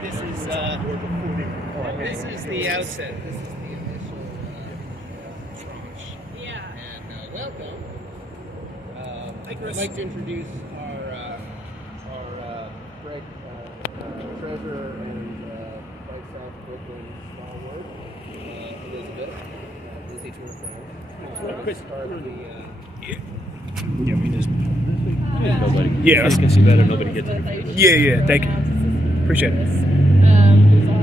This is the outset. This is the initial tranche. Yeah. And welcome. I'd like to introduce our Greg, treasurer and White South Brooklyn stalwart, Elizabeth. Lizzie to her friend. Chris. Yeah, we just nobody. Yeah, you can see better. Nobody gets it. Yeah. Thank you. Appreciate it. Who's our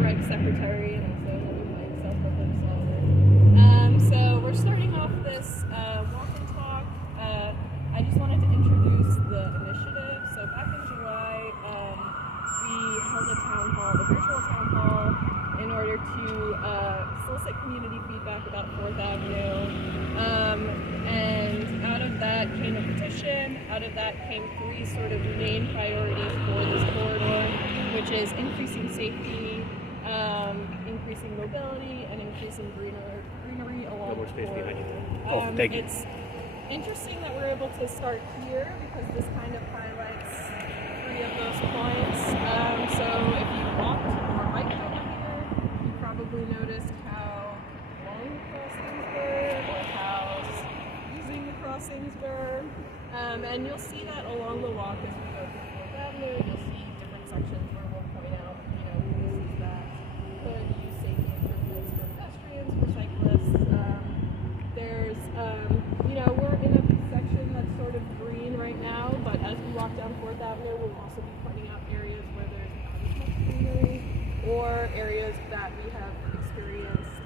Greg secretary and also White South Brooklyn stalwart. So we're starting off this walk and talk. I just wanted to introduce the initiative. So back in July, we held a town hall, a virtual town hall, in order to solicit community feedback about 4th Avenue. And out of that came a petition. Out of that came 3 sort of main priorities for this corridor, which is increasing safety, increasing mobility, and increasing greenery along more space the behind you corridor. Thank you. It's interesting that we're able to start here because this kind of highlights 3 of those points. So if you walked or biked over here, you probably noticed how long the crossings were or how using the crossings were. And you'll see that along the walk as we go through 4th Avenue. You'll see different sections where we'll point out, places that could use safety improvements for pedestrians, for cyclists. We're in a section that's sort of green right now, but as we walk down 4th Avenue, we'll also be pointing out areas where there's not as much greenery, or areas that we have experienced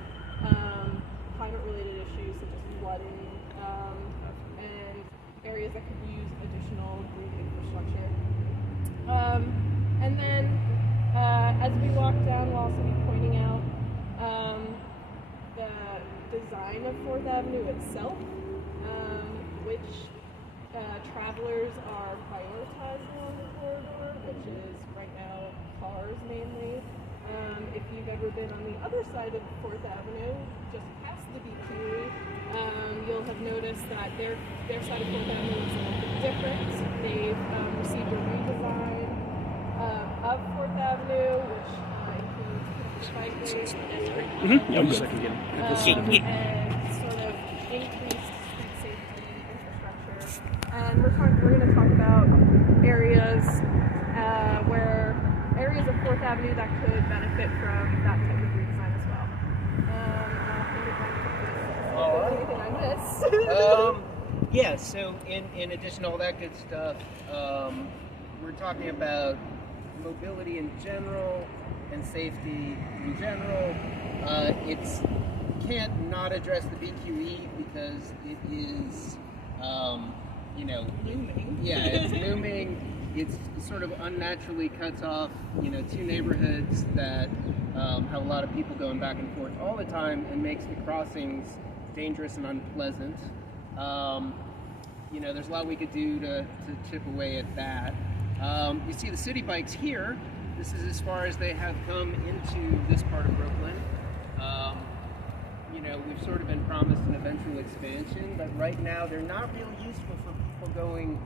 climate-related issues such as flooding, and areas that could use additional green infrastructure. And then, as we walk down, we'll also be pointing out the design of 4th Avenue itself, which travelers are prioritizing on the corridor, which is right now cars mainly. If you've ever been on the other side of 4th Avenue, just past the BQE, you'll have noticed that their side of 4th Avenue is a little bit different. They've received a redesign of 4th Avenue, which includes cyclists and sort of increased street safety infrastructure. And we're going to talk about areas areas of 4th Avenue that could benefit from that type of redesign as well. I'll hand it back to Chris. Anything I missed? Yeah, so in addition to all that good stuff, we're talking about mobility in general and safety in general. It's can't not address the BQE because it is, looming. Yeah, it's looming. It's sort of unnaturally cuts off, 2 neighborhoods that have a lot of people going back and forth all the time and makes the crossings dangerous and unpleasant. There's a lot we could do to chip away at that. You see the city bikes here. This is as far as they have come into this part of Brooklyn. We've sort of been promised an eventual expansion, but right now they're not really useful for people going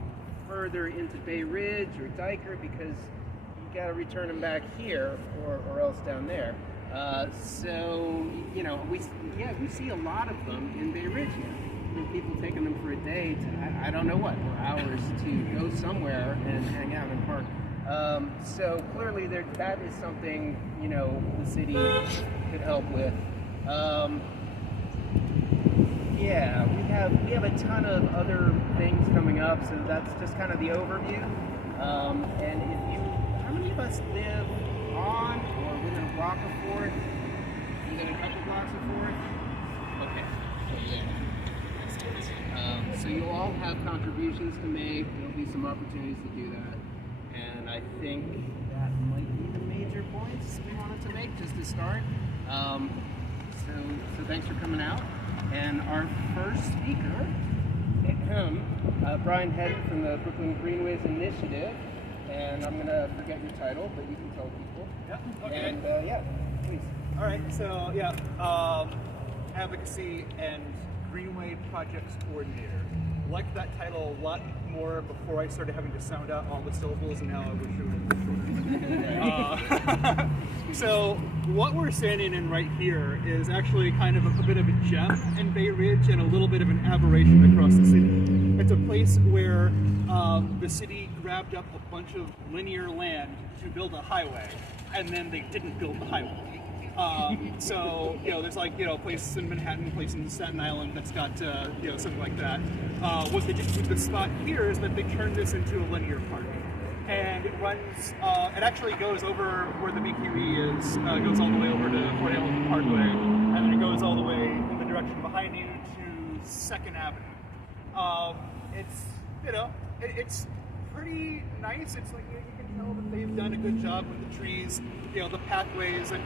further into Bay Ridge or Diker because you got to return them back here or else down there. We see a lot of them in Bay Ridge here. People taking them for a day to, I don't know what, or hours to go somewhere and hang out and park. So clearly that is something, the city could help with. We have a ton of other things coming up, so that's just kind of the overview. And how many of us live on or within a block of 4th? Within a couple blocks of 4th? Okay. So you'll all have contributions to make. There'll be some opportunities to do that. And I think that might be the major points we wanted to make just to start. So thanks for coming out. And our first speaker, Brian Hedden from the Brooklyn Greenways Initiative. And I'm going to forget your title, but you can tell people. Yeah, okay. And please. All right, so advocacy and Greenway Projects Coordinator. I liked that title a lot more before I started having to sound out all the syllables, and now I wish it was shorter. So what we're standing in right here is actually kind of a bit of a gem in Bay Ridge and a little bit of an aberration across the city. It's a place where the city grabbed up a bunch of linear land to build a highway, and then they didn't build the highway. So, there's like, places in Manhattan, places in Staten Island that's got, something like that. What they did with the spot here is that they turned this into a linear park. And it runs, it actually goes over where the BQE is, goes all the way over to Fort Hamilton Parkway, and then it goes all the way in the direction behind you to 2nd Avenue. It's pretty nice. It's like, you can tell that they've done a good job with the trees, the pathways, and,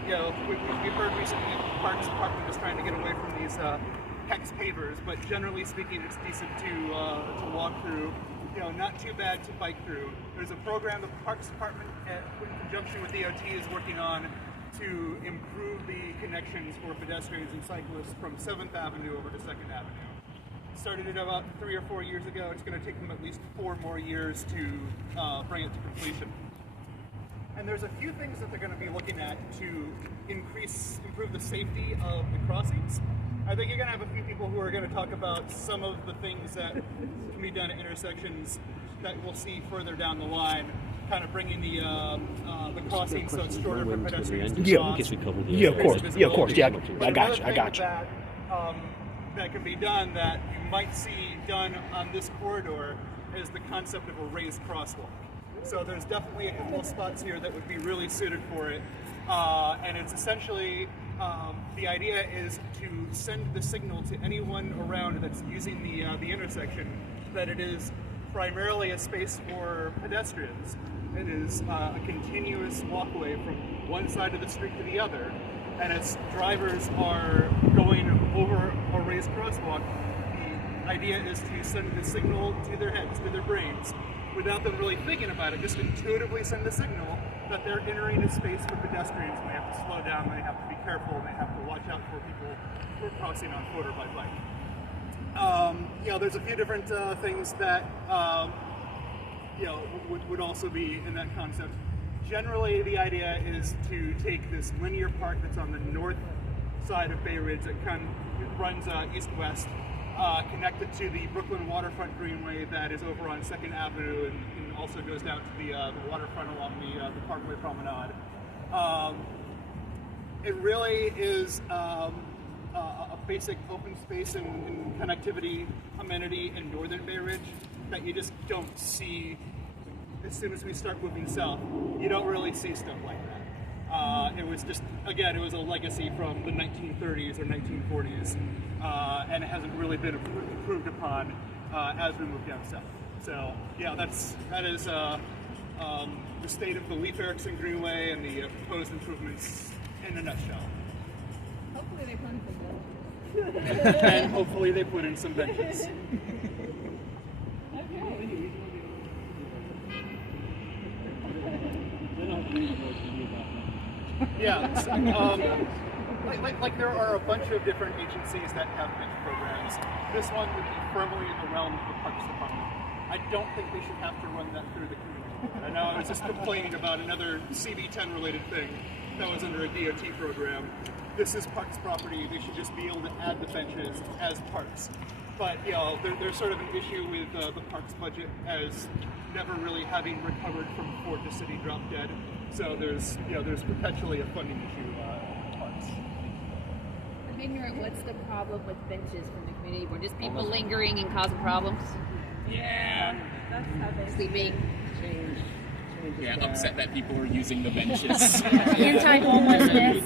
we've heard recently the Parks Department is trying to get away from these hex pavers, but generally speaking, it's decent to walk through. Not too bad to bike through. There's a program the Parks Department, in conjunction with DOT, is working on to improve the connections for pedestrians and cyclists from 7th Avenue over to 2nd Avenue. Started it about 3 or 4 years ago. It's going to take them at least 4 more years to bring it to completion. And there's a few things that they're going to be looking at to improve the safety of the crossings. I think you're going to have a few people who are going to talk about some of the things that can be done at intersections that we'll see further down the line, kind of bringing the crossing so it's shorter for pedestrians to cross. Yeah, of course. Yeah, of course. Yeah, I got you. That can be done that you might see done on this corridor is the concept of a raised crosswalk. So there's definitely a couple of spots here that would be really suited for it, and it's essentially the idea is to send the signal to anyone around that's using the intersection that it is primarily a space for pedestrians. It is a continuous walkway from one side of the street to the other, and as drivers are going over a raised crosswalk, the idea is to send the signal to their heads, to their brains, without them really thinking about it, just intuitively send the signal that they're entering a space for pedestrians, and they have to slow down, they have to be careful, and they have to watch out for people who are crossing on foot or by bike. There's a few different things that would also be in that concept. Generally, the idea is to take this linear park that's on the north side of Bay Ridge that runs east-west, connect it to the Brooklyn Waterfront Greenway that is over on 2nd Avenue and also goes down to the waterfront along the Parkway Promenade. It really is a basic open space and connectivity amenity in northern Bay Ridge that you just don't see as soon as we start moving south. You don't really see stuff like that. It was just, again, it was a legacy from the 1930s or 1940s, and it hasn't really been improved upon as we move down south. So, yeah, that is the state of the Leif Ericson Greenway and the proposed improvements in a nutshell. Hopefully they put in some benches. And hopefully they put in some benches. Yeah, so, like there are a bunch of different agencies that have bench programs. This one would be firmly in the realm of the Parks Department. I don't think they should have to run that through the community. I know I was just complaining about another CB10 related thing that was under a DOT program. This is Parks property. They should just be able to add the benches as parks. But there's sort of an issue with the parks budget as never really having recovered from before the city dropped dead. So there's perpetually a funding issue in parks. I'm ignorant. What's the problem with benches from the community board? Just people lingering and causing problems? Yeah. That's how they Sleeping? Yeah, upset that people were using the benches. Anti-homelessness?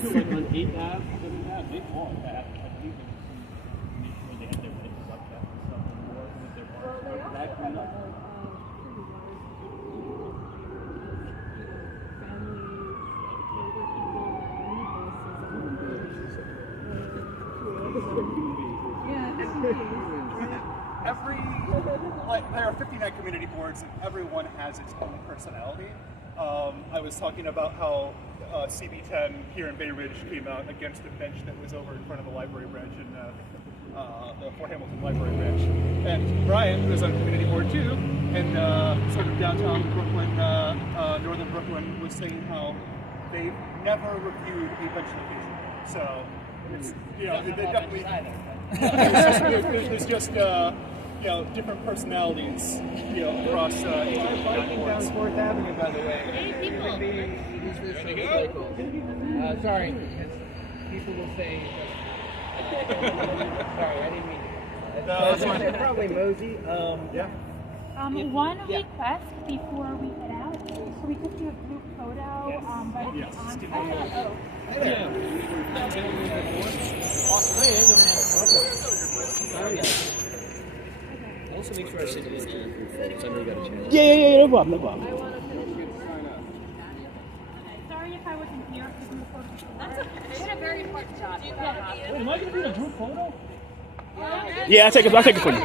There are 59 community boards, and everyone has its own personality. I was talking about how CB10 here in Bay Ridge came out against a bench that was over in front of the library branch in the Fort Hamilton Library branch. And Brian, who is on community board too, in sort of downtown Brooklyn, northern Brooklyn, was saying how they've never reviewed a bench location. So it's, you know, they definitely. There's just you know, different personalities, you know, across each of the Biking down boards. 4th Avenue, by the way. Sorry, as people will say. Sorry, I didn't mean to. No, that's fine. They're probably mosey. Yeah. One request before we head out. So we took you a group photo, but it's Yes. on. Also, make sure I send you Instagram photos. I know you got a channel. Yeah, no problem, no problem. Sorry if I wasn't here for the group photo. That's okay. You did a very important job. Am I gonna be in a group photo? Yeah, I'll take it for you.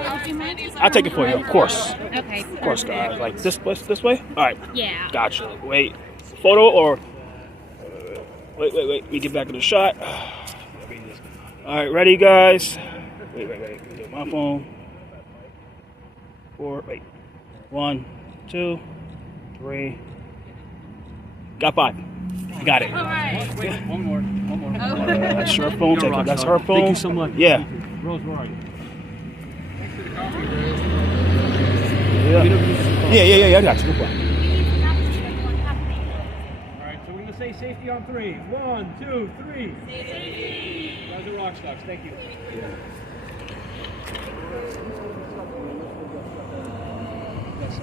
I'll take it for you, of course. Okay. Of course, guys. Like this way? Alright. Yeah. Gotcha. Wait. Photo or wait. Let me get back to the shot. Alright, ready guys? Wait. Get my phone. 4, wait. 1, 2, 3. Got 5. Got it. All right. Wait, one more. That's her phone. Take it. That's her phone. Thank you so much. Yeah. Rose, where are you? Yeah, I got you. No problem. Alright, so we're going to say safety on 3. 1, 2, 3. Safety! You guys are rock stars. Thank you.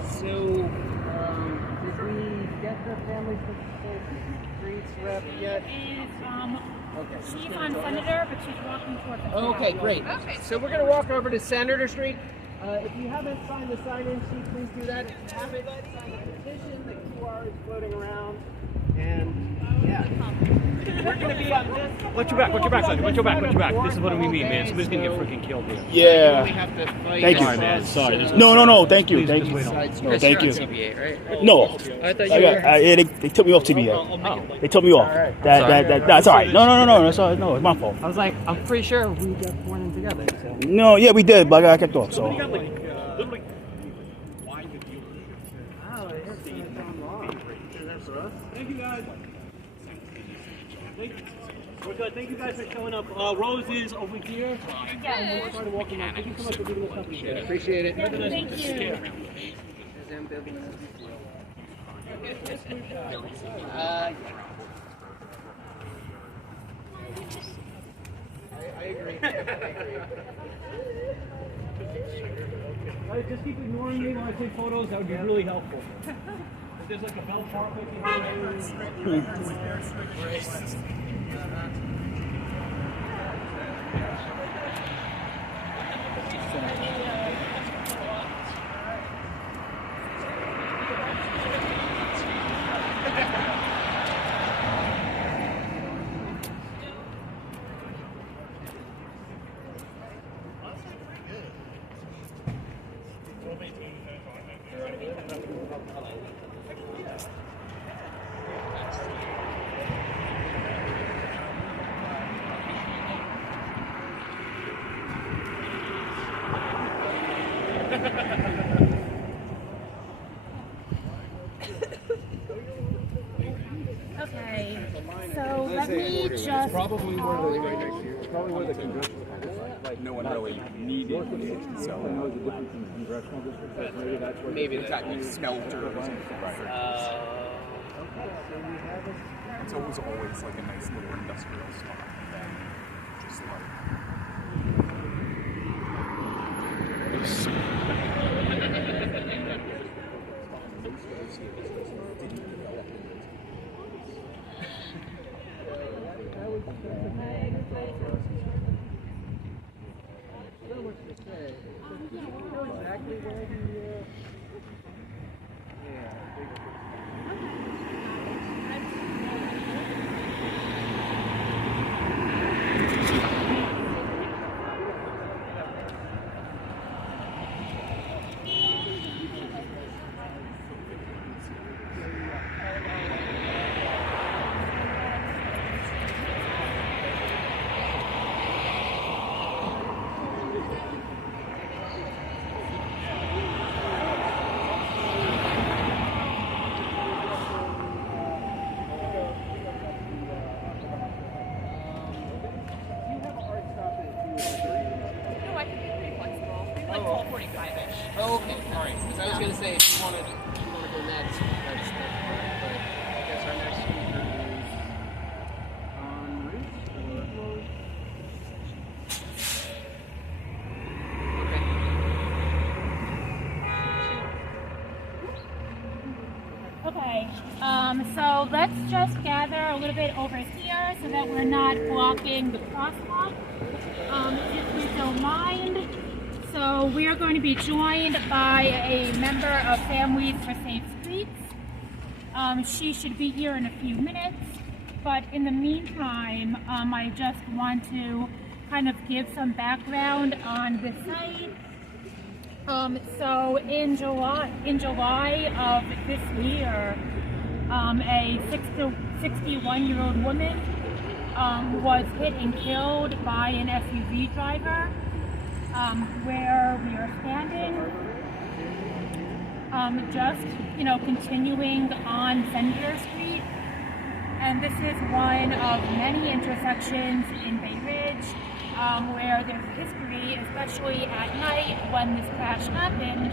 So, did we get the family streets rep yet? She's on Senator, but she's walking towards the Okay, great. So we're going to walk over to Senator Street. If you haven't signed the sign-in sheet, please do that. If you haven't signed the petition, the QR is floating around. And, yeah. We're going to be on this. Watch your back, Sonny. Watch your back. This is what we mean, man. Somebody's going to get freaking killed here. Yeah. We have to fight. Thank you. Sorry, man. Sorry. No. Thank you. Please, Thank just you. wait on. No, thank you. TBA, right? No. I thought you were. They took me off TBA. They took me off. That's all right. No. That's all right. No, it's my fault. I was like, I'm pretty sure we got sworn in together. So. No, yeah, we did, but I got kept off. So. Literally. Thank you guys. We're good. Thank you guys for showing up. Rose is over here. Yeah. We're trying to walk in. Thank you so much for giving us something. Appreciate it. Thank you. I agree. Just keep ignoring me when I take photos. That would be really helpful. If there's like a bell park with Okay. So let me just. Probably where the congressional like no one really needed it. So maybe that smelters. It's always like a nice little industrial spot. Just like. Oh, okay, all right. Because I was going to say, if you want to go next, that's fine. But I guess our next speaker is en route or... Okay, so let's just gather a little bit over here so that we're not blocking the crosswalk, if you don't mind. So we are going to be joined by a member of Families for Safe Streets. She should be here in a few minutes, but in the meantime, I just want to kind of give some background on the site. So in July of this year, a 61-year-old woman was hit and killed by an SUV driver where we are standing. Just, continuing on Senator Street. And this is one of many intersections in Bay Ridge where there's history, especially at night when this crash happened,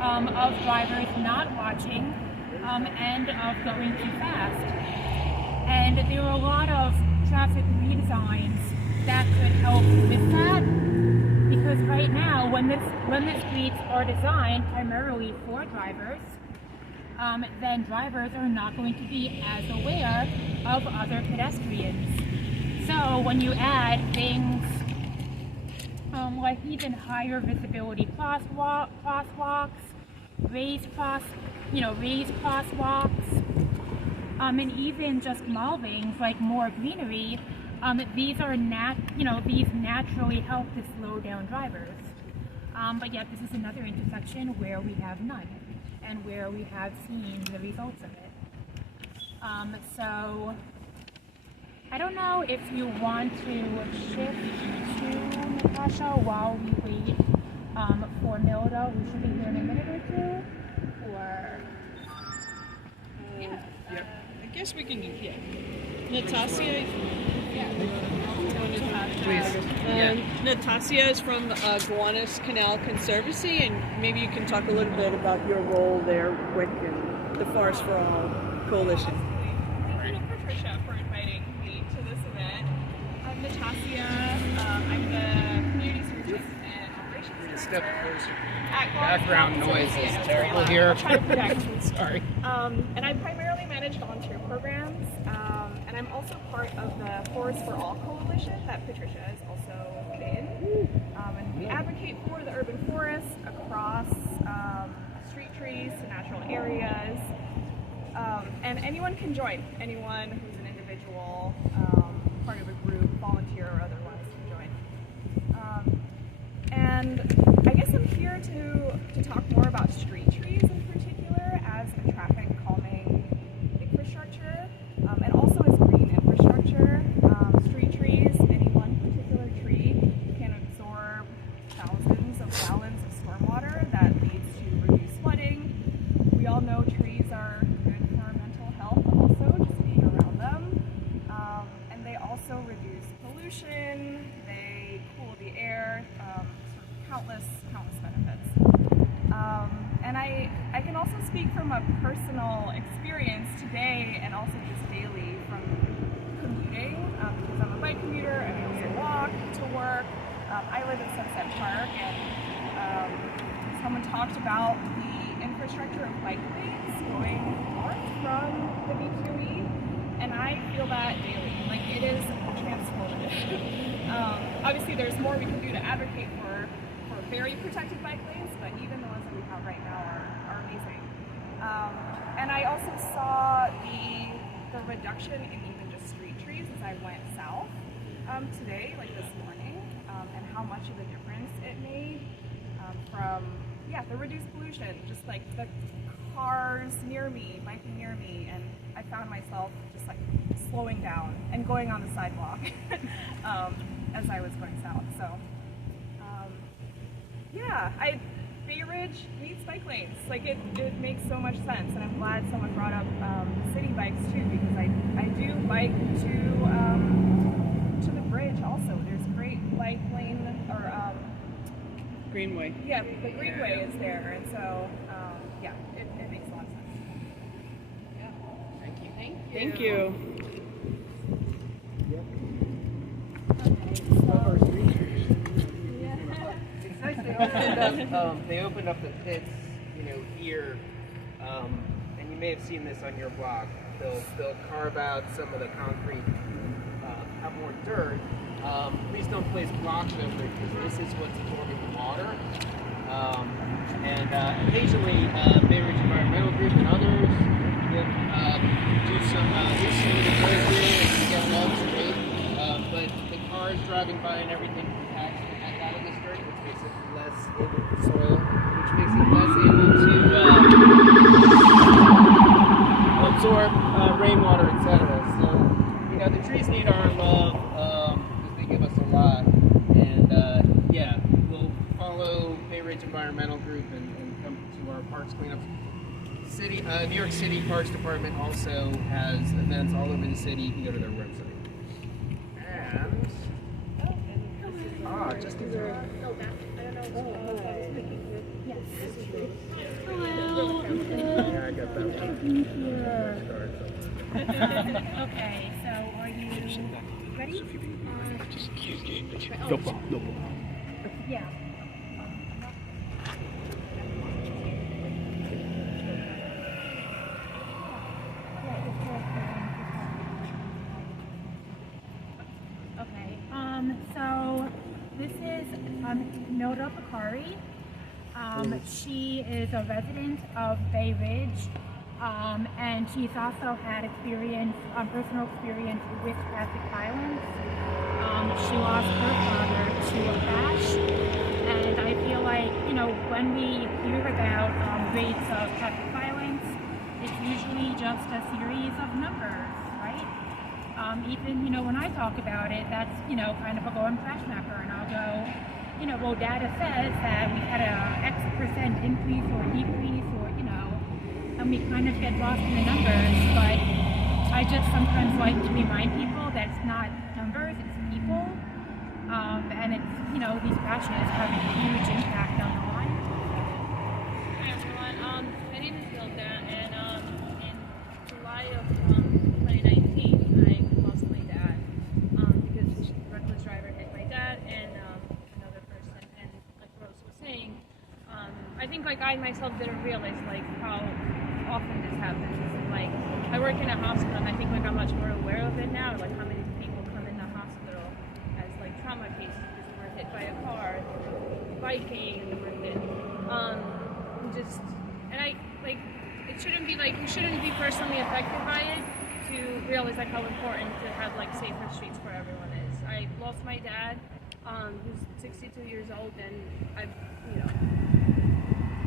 of drivers not watching and of going too fast. And there were a lot of traffic redesigns that could help with that, because right now, when the streets are designed primarily for drivers, then drivers are not going to be as aware of other pedestrians. So when you add things like even higher visibility crosswalks, raised crosswalks, and even just small things like more greenery, these naturally help to slow down drivers. But yet this is another intersection where we have none, and where we have seen the results of it. So I don't know if you want to shift to Natasha while we wait for Milda, who should be here in a minute or two, or... I guess we can do, Natasha? Please. Natasha is from Gowanus Canal Conservancy, and maybe you can talk a little bit about your role there, quick, in the Forest for All Coalition. Thank you to Patricia for inviting me to this event. I'm Natasha. I'm the Community Stewardship and Operations Director. Step closer. At Background noise is terrible here. I'll try to protect. Sorry. And I primarily manage volunteer programs, and I'm also part of the Forest for All Coalition that Patricia is also in. And we advocate for the urban forests across street trees to natural areas. And anyone can join. Anyone who's an individual, part of a group, volunteer or otherwise can join. And I guess I'm here to talk more about street trees in particular as a traffic calming infrastructure, and also as green infrastructure. Street trees, any one particular tree, can absorb thousands of gallons of stormwater that leads to reduced flooding. We all know trees are good for our mental health also, just being around them. And they also reduce pollution, they cool the air, countless benefits. And I can also speak from a personal experience today and also just daily from commuting, because I'm a bike commuter and I also walk to work. I live in Sunset Park, and someone talked about the infrastructure of bike lanes going north from the B2E, and I feel that daily. Like, it is transformative. Obviously, there's more we can do to advocate for very protected bike lanes, but even the ones that we have right now are amazing. And I also saw the reduction in even just street trees as I went south today, like this morning, and how much of a difference it made from the reduced pollution, just like the cars near me, biking near me, and I found myself just like slowing down and going on the sidewalk as I was going south. So Bay Ridge needs bike lanes. Like, it makes so much sense, and I'm glad someone brought up city bikes too, because I do bike to the bridge also. There's great bike lane or Greenway. Yeah, the Greenway is there, and so yeah, it makes a lot of sense. Yeah. Thank you. Thank you. It's nice they opened up the pits, here, and you may have seen this on your block. They'll carve out some of the concrete, have more dirt. Please don't place blocks over it because this is what's absorbing the water. And occasionally, Bay Ridge Environmental Group and others will do some and you get logs great. But the cars driving by and everything compacts the heck out of this dirt, which makes it less able to soil, which makes it less able to absorb rainwater, etc. So, the trees need our love because they give us a lot. And yeah, we'll follow Bay Ridge Environmental Group and come to our parks cleanups. New York City Parks Department also has events all over the city. You can go to their website. And just in time. Yes. Hello. Yeah, I got that one. Okay, so are you ready? No problem. Yeah. Okay, so this is Milda Bakari. She is a resident of Bay Ridge, and she's also had personal experience with traffic violence. She lost her father to a crash, and I feel like, when we hear about rates of traffic violence, it's usually just a series of numbers, right? Even, when I talk about it, that's, kind of a going crash marker, and I'll go, well, data says that we had a X percent increase or decrease, or, and we kind of get lost in the numbers, but I just sometimes like to remind people that it's not numbers, it's people, and it's, these crashes have a huge impact on the line. Hi everyone, my name is Milda, and in July of 2019, I lost my dad because a reckless driver hit my dad and another person. And like Rose was saying, I think I myself didn't realize how often this happens. Like, I work in a hospital, and I think I'm much more aware of it now. How many people come in the hospital as trauma cases because they were hit by a car, biking, and they were hit. It shouldn't be you shouldn't be personally affected by it to realize how important to have safer streets for everyone is. I lost my dad, who's 62 years old, and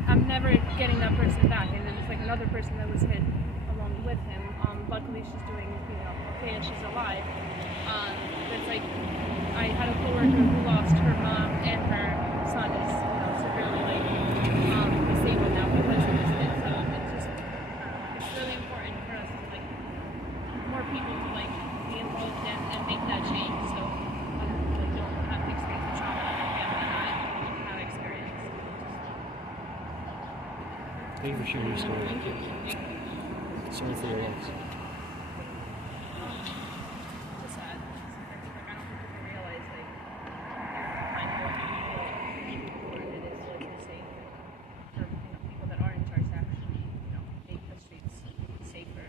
I'm never getting that person back. And then it's another person that was hit along with him. Luckily she's doing okay and she's alive. It's I had a coworker who lost her mom and her son is severely disabled now because of this hit. So it's just it's really important for us to more people to be involved and make that change. So don't have to experience the trauma that my family and I have experienced. Thank you for sharing your story. Sorry for your loss. It's sad. I don't think people realize how important it is to say for people that are in charge to actually make the streets safer.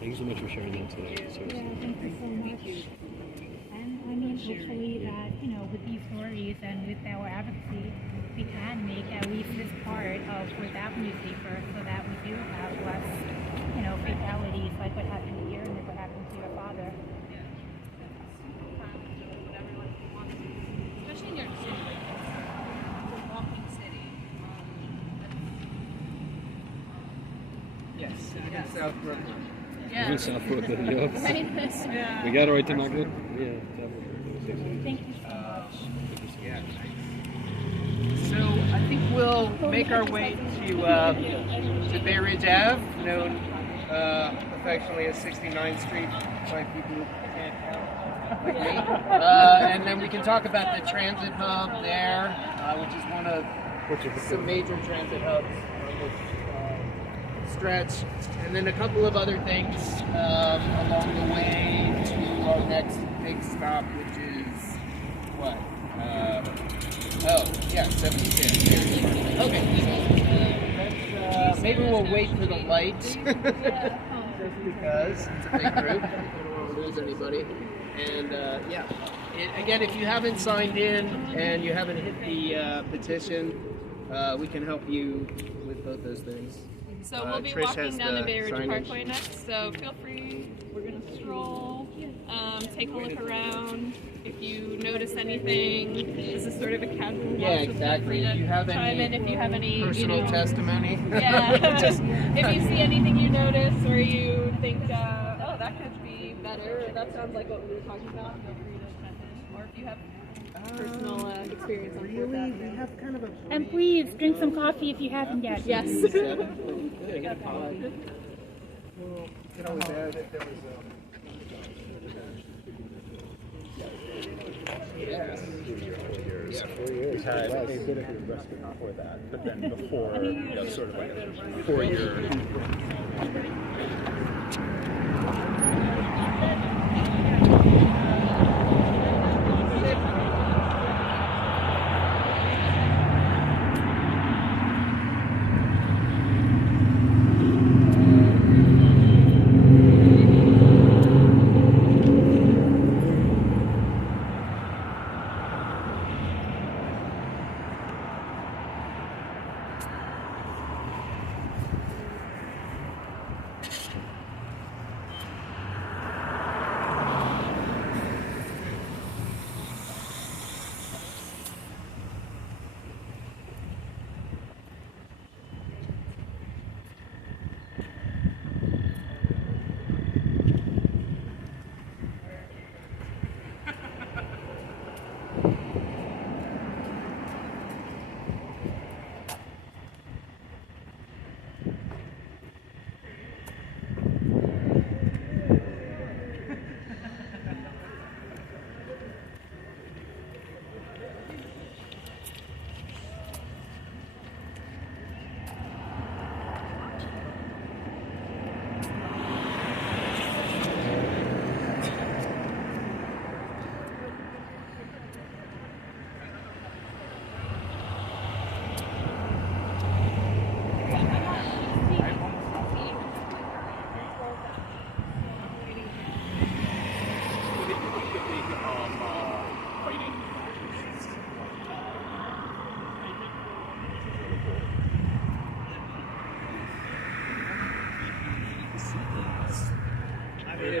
Thank you so much for sharing that today. Thank you so much. And hopefully that, with these stories and with our advocacy, we can make at least this part of Fourth Avenue safer so that we do have less, fatalities like what happened here and what happened to your father. Especially in New York City, it's a walking city. Yes, in South Brooklyn. Yeah. In South Brooklyn, Yeah. We got it right to Margaret? Yeah, definitely. Thank you so much. Yeah. So I think we'll make our way to Bay Ridge Ave, known affectionately as 69th Street by people who can't count like me. And then we can talk about the transit hub there, which is one of some major transit hubs on this stretch. And then a couple of other things along the way to our next big stop, which is what? Oh, yeah, 76. Okay. Maybe we'll wait for the light. Just because it's a big group. I don't want to lose anybody. And yeah. Again, if you haven't signed in and you haven't hit the petition, we can help you with both those things. So we'll be Trish walking down the Bay Ridge signage. Parkway next, so feel free. We're going to stroll, take a look around. If you notice anything, this is sort of a casual walk. Yeah, exactly. If you have chime any in if you have any personal testimony. Yeah. Just, if you see anything you notice or you think, oh, that could be better, or that sounds like what we were talking about, feel free to chime in. Or if you have personal experience on board that. We have kind of a And please drink some coffee if you haven't yet. Yes. Well, you can always add if there was Yeah, 4 years. We've had a bit of a respite before that, but then before, sort of like a 4-year.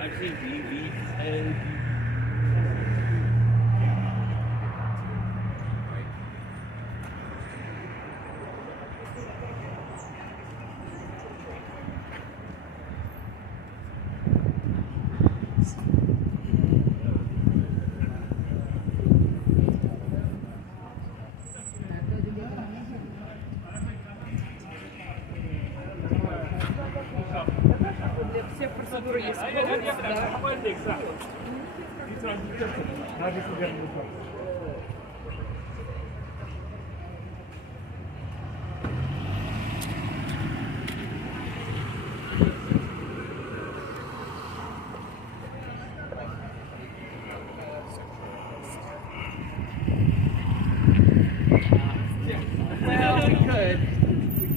I've seen DVDs and Well, we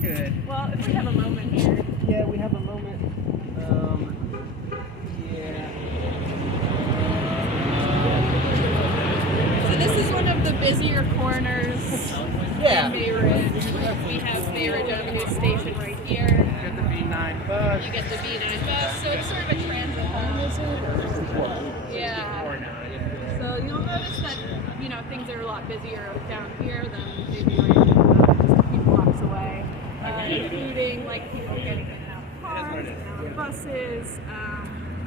could. Well, if we have a moment here. Yeah, we have a moment. Yeah. So this is one of the busier corners Yeah. in Bay Ridge. We have Bay Ridge Avenue Station right here. You get the B9 bus. You get the B9 bus, so it's sort of a transit hub. Yeah. So you'll notice that, things are a lot busier down here than maybe like just a few blocks away, including like people getting in and out of cars, in and out of buses,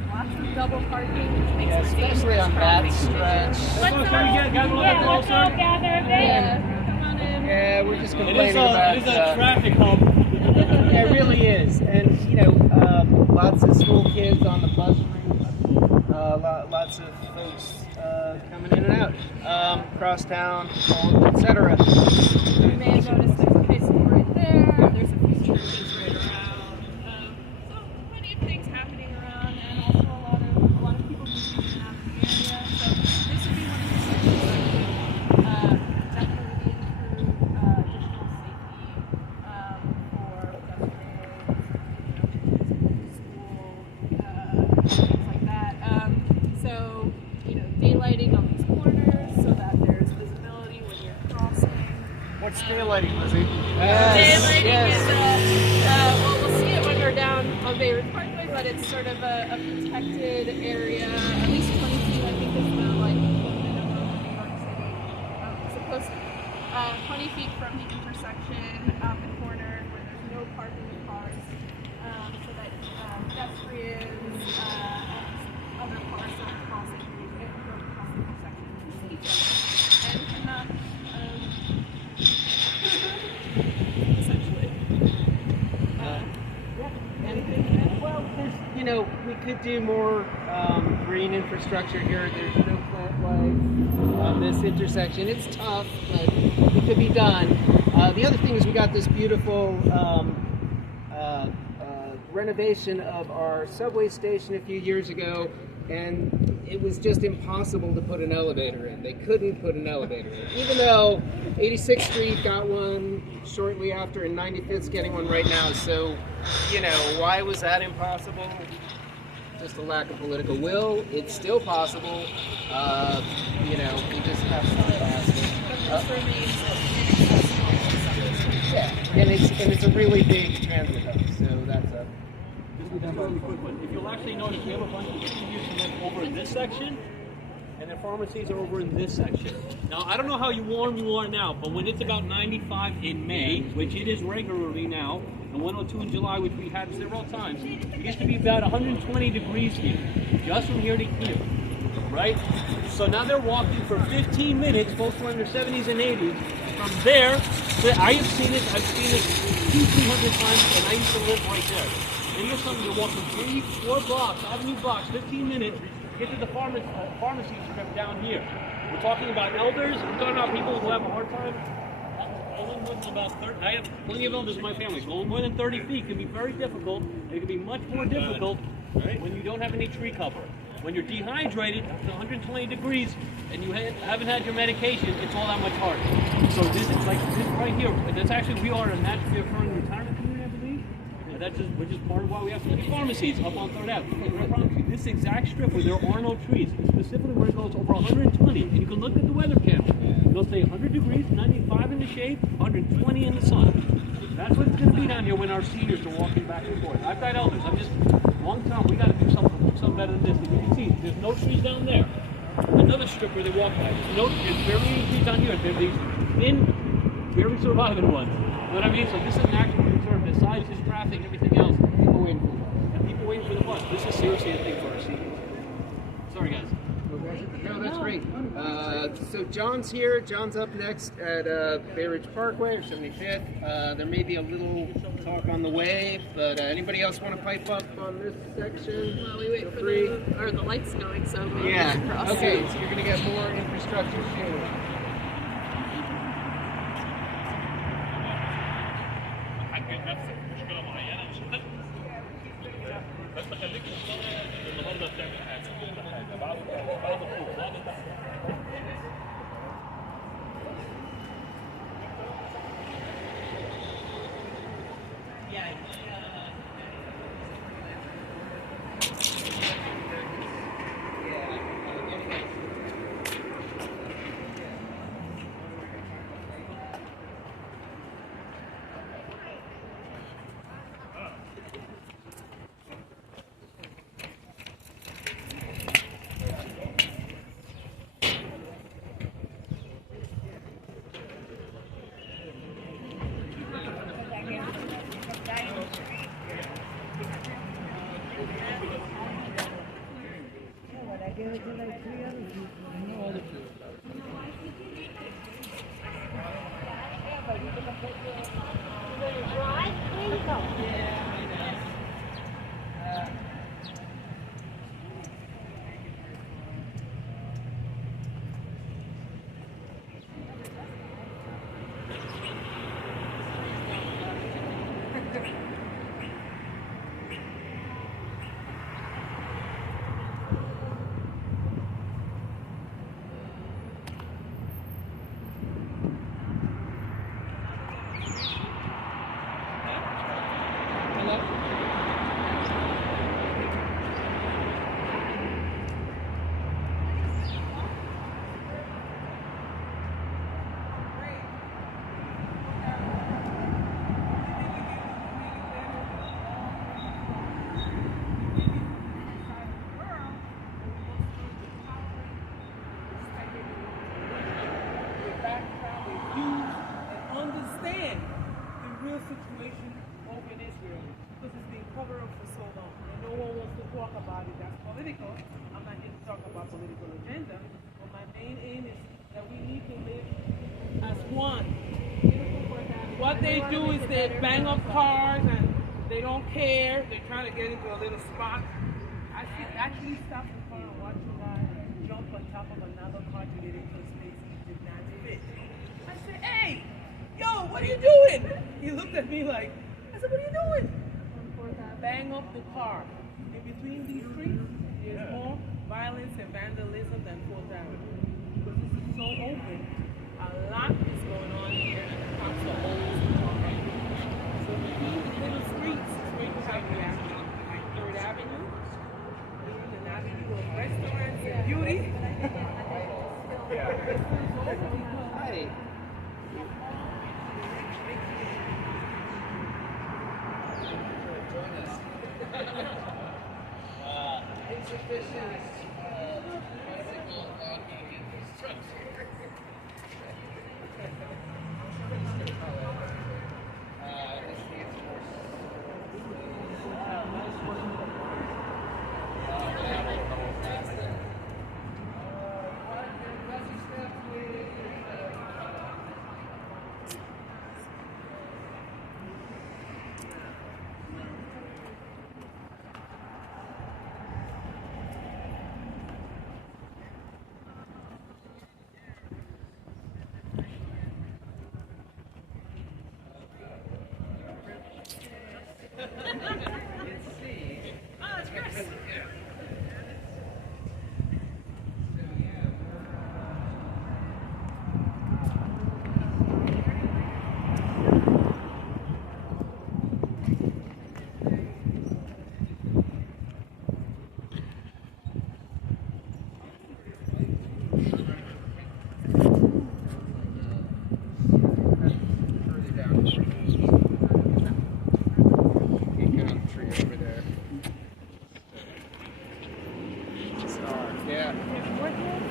lots of double parking, which makes it Especially on that stretch. Let's all gather a bit. Yeah, come on in. Yeah, we're just it complaining is about. a traffic hump. Yeah, it really is, and lots of school kids on the bus route, lots of folks coming in and out, across town, etc. You may have noticed there's a high school right there, there's a few churches right around, so plenty of things happening around, and also a lot of people moving in and out of the area, so this would be one of the sections that would definitely improve additional safety for pedestrians, school, things like that. So, daylighting on these corners so that there's visibility when you're crossing. What's daylighting, Lizzie? Daylighting is, well, we'll see it when we're down on Bay Ridge Parkway, but it's sort of a protected area, at least 20 feet, I think is the, minimum in New York City. Supposed to 20 feet from the intersection, the corner where there's no parking cars, so that pedestrians and other cars that are crossing the intersection can see each other and cannot essentially. Well, we could do more green infrastructure here. There's no plant life on this intersection. It's tough, but it could be done. The other thing is we got this beautiful renovation of our subway station a few years ago, and it was just impossible to put an elevator in. They couldn't put an elevator in. Even though 86th Street got one shortly after and 95th's getting one right now. So, why was that impossible? Just a lack of political will. It's still possible. We just have to pass it. Yeah, and it's a really big transit hub, so that's a... If you'll actually notice, we have a bunch of distribution over in this section, and the pharmacies are over in this section. Now, I don't know how warm you are now, but when it's about 95 in May, which it is regularly now, and 102 in July, which we had several times, it used to be about 120 degrees here, just from here to here, right? So now they're walking for 15 minutes, folks were in their 70s and 80s. From there, I have seen it, I've seen it 200-300 times, and I used to live right there. And here's something, you're walking 3-4 blocks, Avenue blocks, 15 minutes, get to the pharmacy strip down here. We're talking about elders, we're talking about people who have a hard time. Going more than about 30, I have plenty of elders in my family. Going more than 30 feet can be very difficult. It can be much more difficult when you don't have any tree cover. When you're dehydrated, it's 120 degrees, and you haven't had your medication, it's all that much harder. So this is like this right here, and that's actually, we are a naturally occurring retirement community, I believe. And which is part of why we have so many pharmacies up on 3rd Avenue. I promise you, this exact strip where there are no trees, specifically where it goes over 120, and you can look at the weather camera. It'll say 100 degrees, 95 in the shade, 120 in the sun. That's what it's going to be down here when our seniors are walking back and forth. I've got elders. I'm just, long term, we got to do something better than this. And you can see, there's no trees down there. Another strip where they walk by. There's barely any trees down here. There's these thin, barely surviving ones. You know what I mean? So this is an actual concern. Besides just traffic and everything else, people waiting for the bus. And people waiting for the bus. This is seriously a thing for our seniors. Sorry, guys. No, that's great. So John's here. John's up next at Bay Ridge Parkway or 75th. There may be a little talk on the way, but anybody else want to pipe up on this section? Well, we wait for the lights going, so maybe we should cross. Okay, so you're going to get more infrastructure soon. so long. And no one wants to talk about it. That's political. I'm not here to talk about political agenda. But my main aim is that we need to live as one. What they do is they bang up cars and they don't care. They're trying to get into a little spot. I should actually stop the car and watch a guy jump on top of another car to get into a space he did not fit. I said, hey, yo, what are you doing? He looked at me like, I said, what are you doing? Bang up the car. In between these streets, there's more violence and vandalism than 4th Avenue. Because this is so open, a lot is going on here and the cops are always talking. So between the little streets is where you have the 3rd Avenue, an avenue of restaurants and beauty. Hi. Insufficient bicycle locking infrastructure.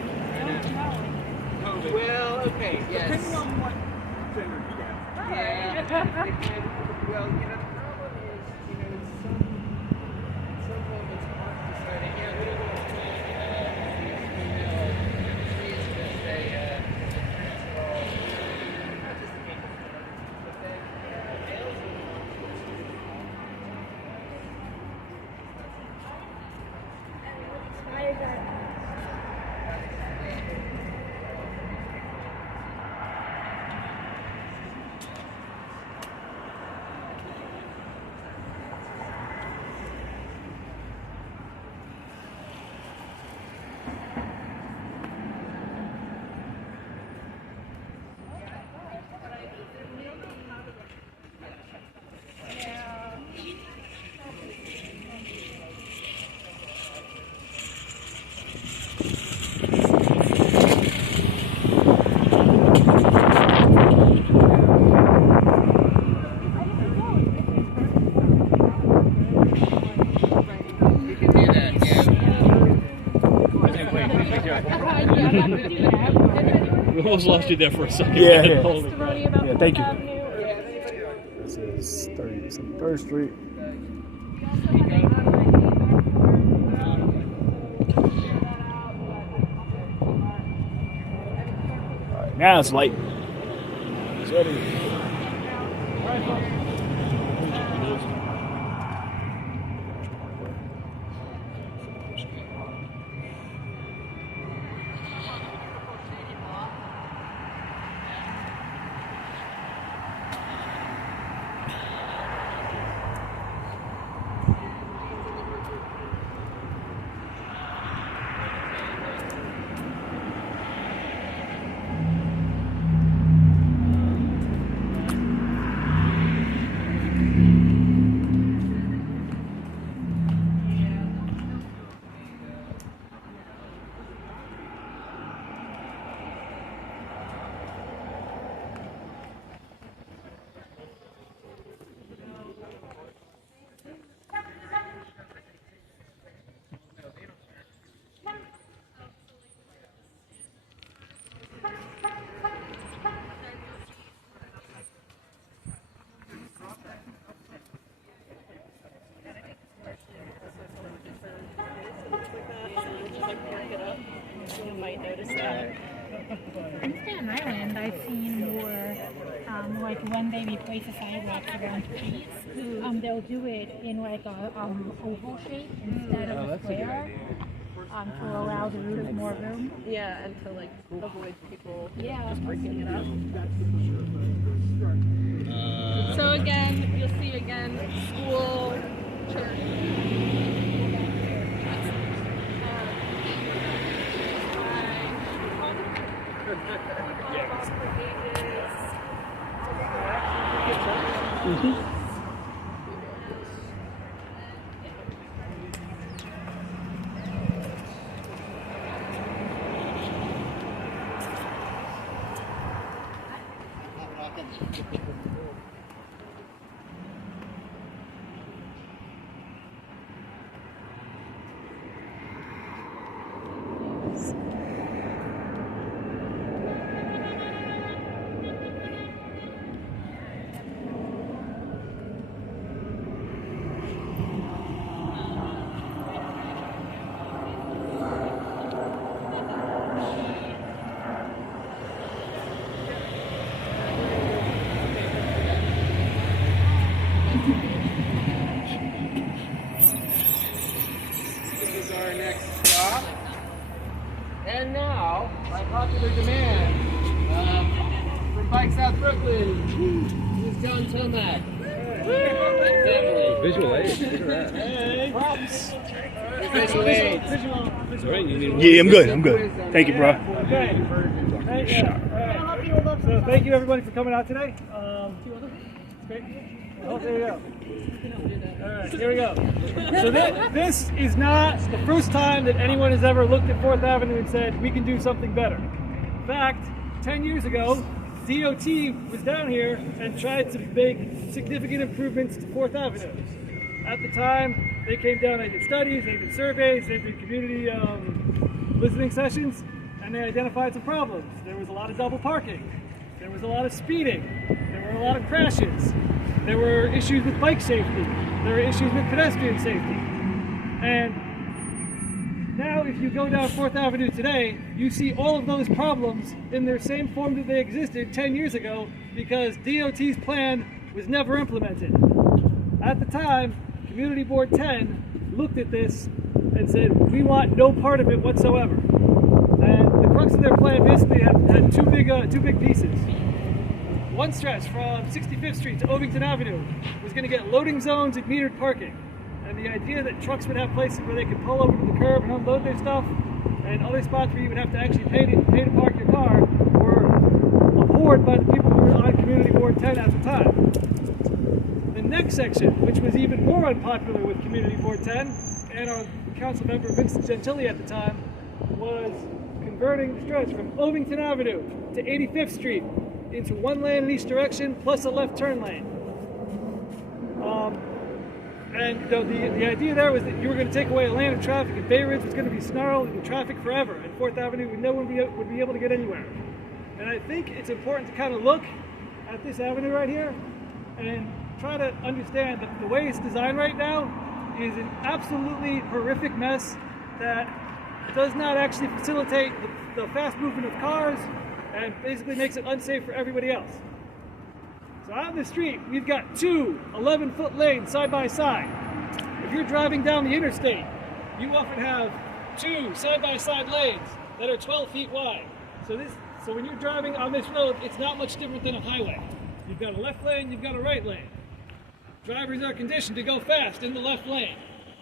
This needs more. Well, okay, yes. Depending on what gender you get. Yeah. Well, the problem is, some moments aren't deciding, yeah, we don't want to trees just say, principal, not just the people, but then males will want We almost lost you there for a second. Yeah. Yeah, thank you. This is 3rd Street. All right, now it's light. It's ready. noticed that. In Staten Island, I've seen more, like when they replace the sidewalks around streets, they'll do it in like a oval shape instead of a square, to allow the roof more room. Yeah, and to like avoid people Yeah. just breaking it up. So again, you'll see again, school, church. This is our next stop. And now, by popular demand, from Bike South Brooklyn, is John Tomac. Visual aids. Look at that. Hey, props. Visual aids. Yeah, I'm good. I'm good. Thank you, bro. Okay. So thank you everybody for coming out today. Great. Oh, there we go. All right, here we go. So this is not the first time that anyone has ever looked at 4th Avenue and said, we can do something better. In fact, 10 years ago, DOT was down here and tried to make significant improvements to 4th Avenue. At the time, they came down, they did studies, they did surveys, they did community listening sessions, and they identified some problems. There was a lot of double parking. There was a lot of speeding. There were a lot of crashes. There were issues with bike safety. There were issues with pedestrian safety. And now if you go down 4th Avenue today, you see all of those problems in their same form that they existed 10 years ago because DOT's plan was never implemented. At the time, Community Board 10 looked at this and said, we want no part of it whatsoever. And the crux of their plan basically had two big pieces. One stretch from 65th Street to Ovington Avenue was going to get loading zones and metered parking. And the idea that trucks would have places where they could pull over to the curb and unload their stuff, and other spots where you would have to actually pay to park your car, were abhorred by the people who were on Community Board 10 at the time. The next section, which was even more unpopular with Community Board 10, and our council member Vincent Gentili at the time, was converting the stretch from Ovington Avenue to 85th Street into one lane in each direction plus a left turn lane. And the idea there was that you were going to take away a lane of traffic, and Bay Ridge was going to be snarled in traffic forever, and 4th Avenue, no one would be able to get anywhere. And I think it's important to kind of look at this avenue right here and try to understand that the way it's designed right now is an absolutely horrific mess that does not actually facilitate the fast movement of cars and basically makes it unsafe for everybody else. So out in the street, we've got two 11-foot lanes side by side. If you're driving down the interstate, you often have two side-by-side lanes that are 12 feet wide. So when you're driving on this road, it's not much different than a highway. You've got a left lane, you've got a right lane. Drivers are conditioned to go fast in the left lane.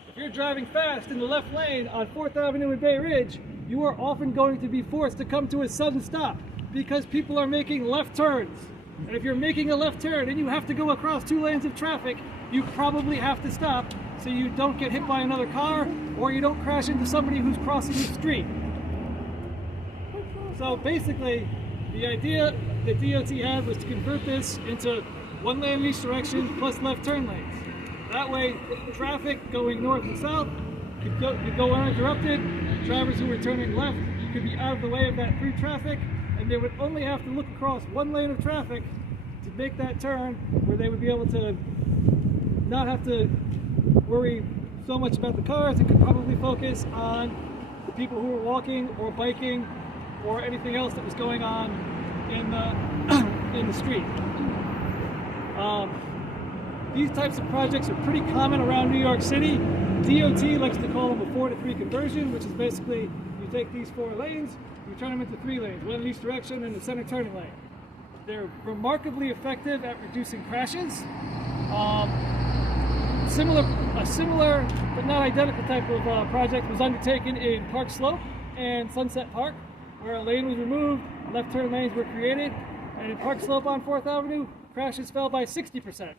If you're driving fast in the left lane on 4th Avenue in Bay Ridge, you are often going to be forced to come to a sudden stop because people are making left turns. And if you're making a left turn and you have to go across two lanes of traffic, you probably have to stop so you don't get hit by another car or you don't crash into somebody who's crossing the street. So basically, the idea that DOT had was to convert this into one lane in each direction plus left turn lanes. That way, traffic going north and south could go uninterrupted. Drivers who were turning left could be out of the way of that through traffic, and they would only have to look across one lane of traffic to make that turn where they would be able to not have to worry so much about the cars and could probably focus on the people who are walking or biking or anything else that was going on in the street. These types of projects are pretty common around New York City. DOT likes to call them a 4-to-3 conversion, which is basically you take these 4 lanes, you turn them into 3 lanes, one in each direction and a center turning lane. They're remarkably effective at reducing crashes. A similar but not identical type of project was undertaken in Park Slope and Sunset Park, where a lane was removed, left turn lanes were created, and in Park Slope on 4th Avenue, crashes fell by 60%.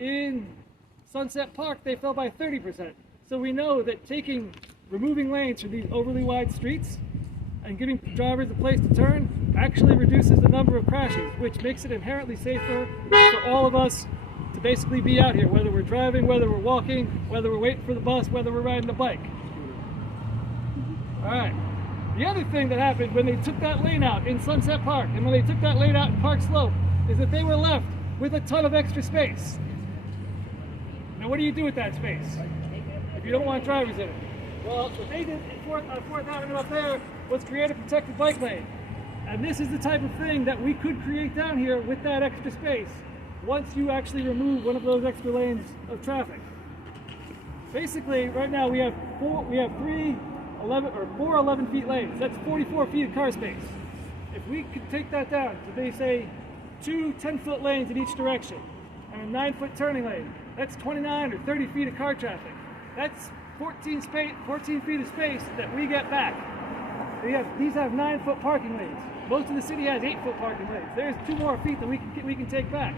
In Sunset Park, they fell by 30%. So we know that removing lanes from these overly wide streets and giving drivers a place to turn actually reduces the number of crashes, which makes it inherently safer for all of us to basically be out here, whether we're driving, whether we're walking, whether we're waiting for the bus, whether we're riding a bike. All right. The other thing that happened when they took that lane out in Sunset Park and when they took that lane out in Park Slope is that they were left with a ton of extra space. Now, what do you do with that space if you don't want drivers in it? Well, what they did on 4th Avenue up there was create a protected bike lane. And this is the type of thing that we could create down here with that extra space once you actually remove one of those extra lanes of traffic. Basically, right now we have four 11 feet lanes. That's 44 feet of car space. If we could take that down to, they say, 2 10-foot lanes in each direction and a 9-foot turning lane, that's 29 or 30 feet of car traffic. That's 14 feet of space that we get back. These have 9-foot parking lanes. Most of the city has 8-foot parking lanes. There's 2 more feet that we can take back.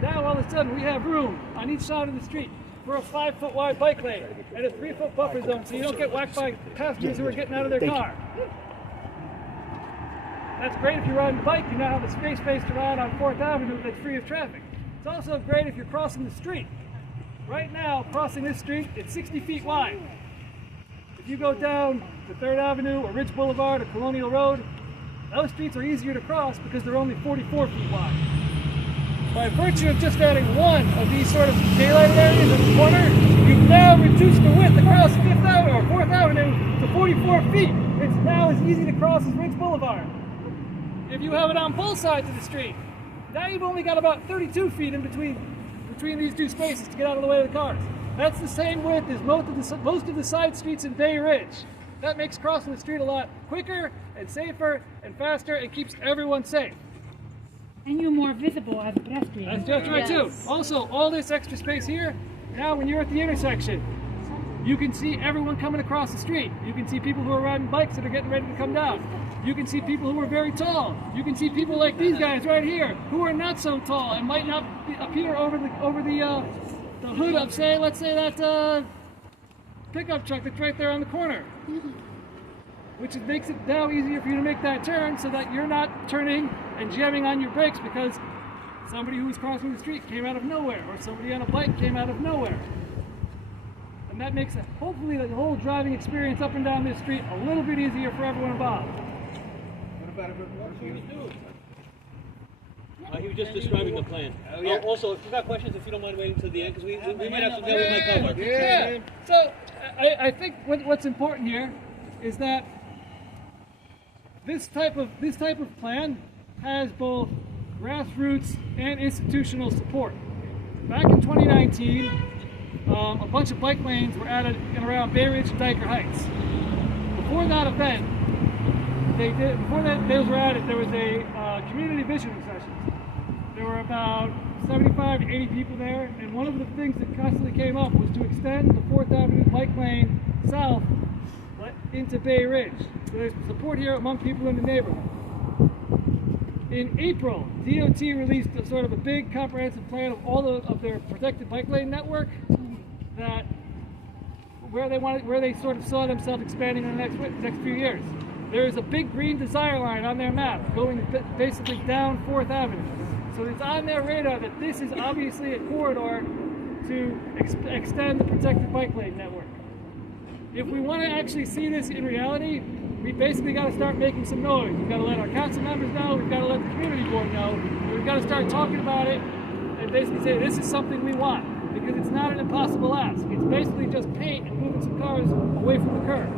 Now all of a sudden we have room on each side of the street for a 5-foot wide bike lane and a 3-foot buffer zone so you don't get whacked by passengers who are getting out of their car. That's great if you're riding a bike. You now have a space to ride on 4th Avenue that's free of traffic. It's also great if you're crossing the street. Right now, crossing this street, it's 60 feet wide. If you go down to 3rd Avenue or Ridge Boulevard or Colonial Road, those streets are easier to cross because they're only 44 feet wide. By virtue of just adding one of these sort of daylighted areas at the corner, you've now reduced the width across 5th Avenue or 4th Avenue to 44 feet. It's now as easy to cross as Ridge Boulevard. If you have it on both sides of the street, now you've only got about 32 feet in between these 2 spaces to get out of the way of the cars. That's the same width as most of the side streets in Bay Ridge. That makes crossing the street a lot quicker and safer and faster and keeps everyone safe. And you're more visible as a pedestrian. That's right too. Also, all this extra space here, now when you're at the intersection, you can see everyone coming across the street. You can see people who are riding bikes that are getting ready to come down. You can see people who are very tall. You can see people like these guys right here who are not so tall and might not appear over the hood of, let's say that pickup truck that's right there on the corner. Which makes it now easier for you to make that turn so that you're not turning and jamming on your brakes because somebody who was crossing the street came out of nowhere or somebody on a bike came out of nowhere. And that makes hopefully the whole driving experience up and down this street a little bit easier for everyone involved. He was just describing the plan. Also, if you've got questions, if you don't mind waiting until the end, because we might have to deal with my cover. Yeah. So I think what's important here is that this type of plan has both grassroots and institutional support. Back in 2019, a bunch of bike lanes were added in around Bay Ridge and Dyker Heights. Before that event, those were added, there was a community visioning session. There were about 75 to 80 people there, and one of the things that constantly came up was to extend the 4th Avenue bike lane south into Bay Ridge. So there's support here among people in the neighborhood. In April, DOT released a sort of a big comprehensive plan of all of their protected bike lane network where they sort of saw themselves expanding in the next few years. There is a big green desire line on their map going basically down 4th Avenue. So it's on their radar that this is obviously a corridor to extend the protected bike lane network. If we want to actually see this in reality, we basically got to start making some noise. We've got to let our council members know, we've got to let the community board know, and we've got to start talking about it and basically say this is something we want, because it's not an impossible ask. It's basically just paint and moving some cars away from the curb.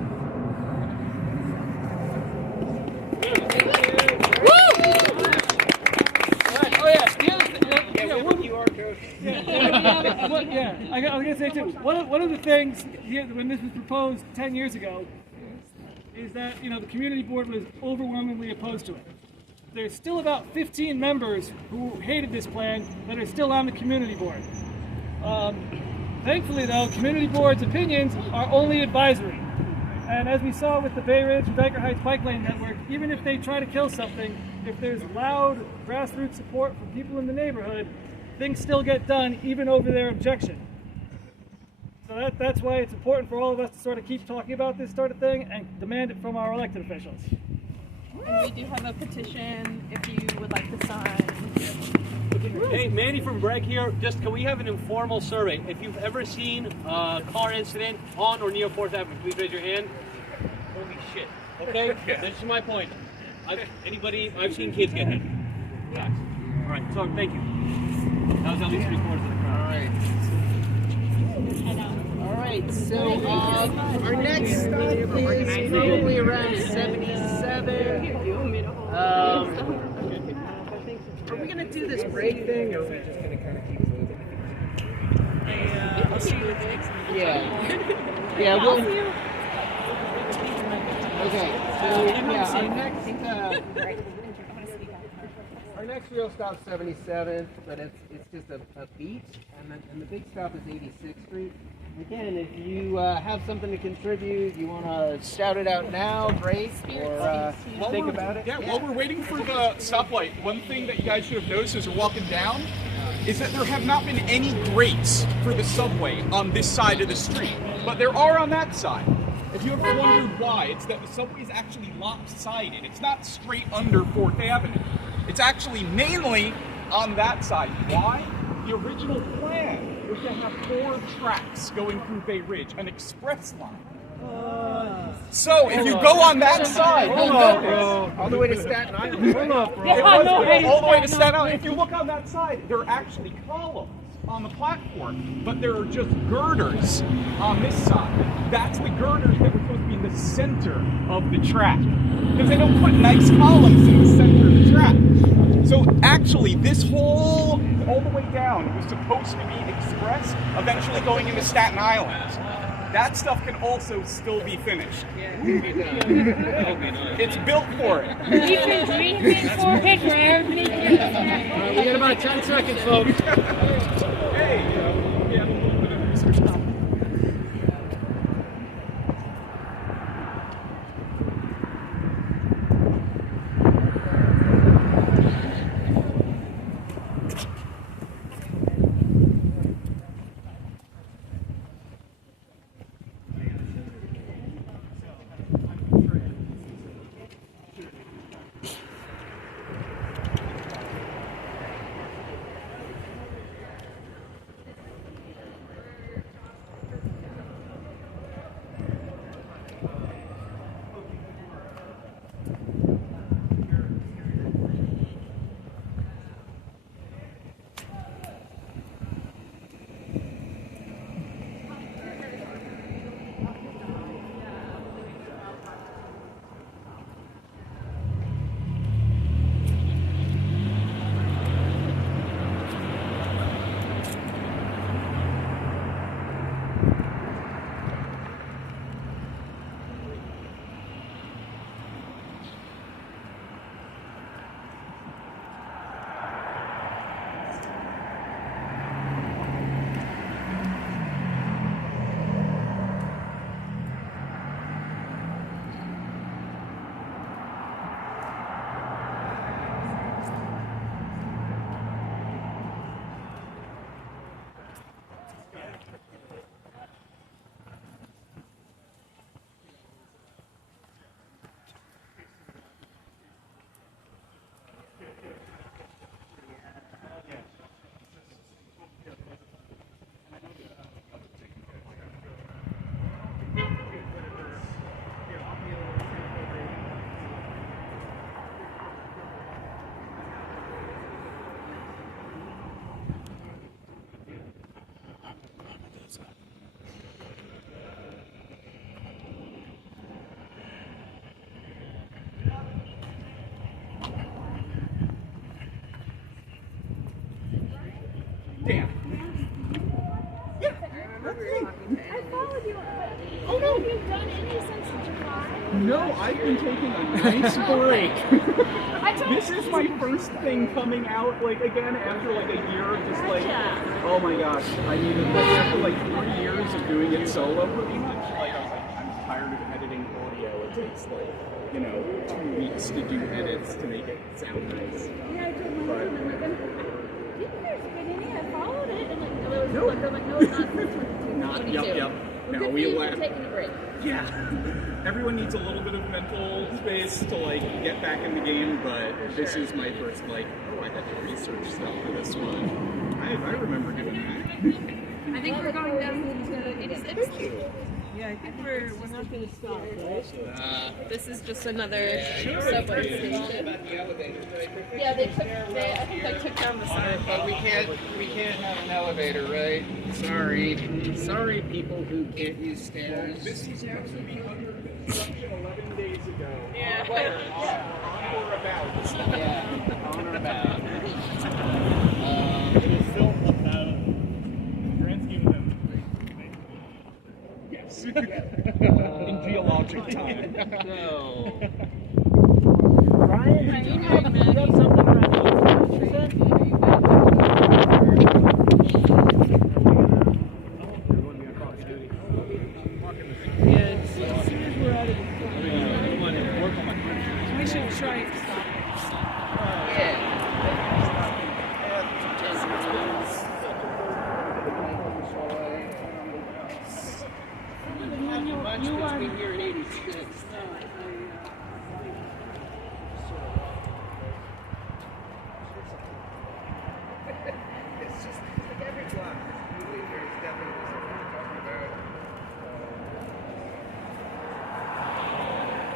I was going to say too, one of the things here, when this was proposed 10 years ago, is that, the community board was overwhelmingly opposed to it. There's still about 15 members who hated this plan that are still on the community board. Thankfully though, community board's opinions are only advisory. And as we saw with the Bay Ridge and Dyker Heights Bike Lane Network, even if they try to kill something, if there's loud grassroots support from people in the neighborhood, things still get done even over their objection. So that's why it's important for all of us to sort of keep talking about this sort of thing and demand it from our elected officials. And we do have a petition if you would like to sign. Hey, Manny from Bragg here. Just can we have an informal survey? If you've ever seen a car incident on or near 4th Avenue, please raise your hand. Holy shit. Okay? This is my point. I've seen kids get hit. Guys. All right, so thank you. That was at least 3/4 of the crowd. All right, so our next stop is probably around 77. Are we going to do this break thing, or are we just going to kind of keep moving? Yeah, we'll... Okay, so our next real stop's 77th, but it's just a beat, and the big stop is 86th Street. Again, if you have something to contribute, you want to shout it out now, great, or think about it. Yeah, while we're waiting for the stoplight, one thing that you guys should have noticed as we're walking down is that there have not been any grates for the subway on this side of the street, but there are on that side. If you ever wondered why, it's that the subway is actually lopsided. It's not straight under 4th Avenue. It's actually mainly on that side. Why? The original plan was to have 4 tracks going through Bay Ridge, an express line. So if you go on that side, all the way to Staten Island. All the way to Staten Island. If you look on that side, there are actually columns on the platform, but there are just girders on this side. That's the girders that were supposed to be in the center of the track, because they don't put nice columns in the center of the track. So actually, this whole, all the way down, was supposed to be express, eventually going into Staten Island. That stuff can also still be finished. It's built for it. We've been dreaming for it forever. We got about 10 seconds, folks. Hey, yeah, a little bit of research. No, I've been taking a nice break. This is my first thing coming out, like, again, after, like, a year of just, like, oh my gosh, I needed, like, after, like, 3 years of doing it solo, pretty much, like, I was like, I'm tired of editing audio. It takes, like, you know, 2 weeks to do edits to make it sound nice. Yeah, I told my husband, I'm like, didn't there's been any? I followed it, and like, it was Nope. like, I'm like, no, it's not since 22. Not, yep. No, Good we for you laugh. for taking a break. Yeah. Everyone needs a little bit of mental space to, like, get back in the game, but this is my first, like, oh, I had to research stuff for this one. I remember doing that. I think we're going down to 86. Yeah, I think we're not going to stop, right? This is just another subway station. Yeah, I think they took down the sign. But we can't have an elevator, right? Sorry, people who can't use stairs. This was actually being under construction 11 days ago. Yeah. On or about. Yeah, on or about. It was still about grand scheme of things. Yes. In geologic time. So, Ryan, do you have something around you said? Yeah, as soon as we're out of the we should try and stop it. much between here and 86. It's just like every block. You leave here, it's definitely something we're talking about.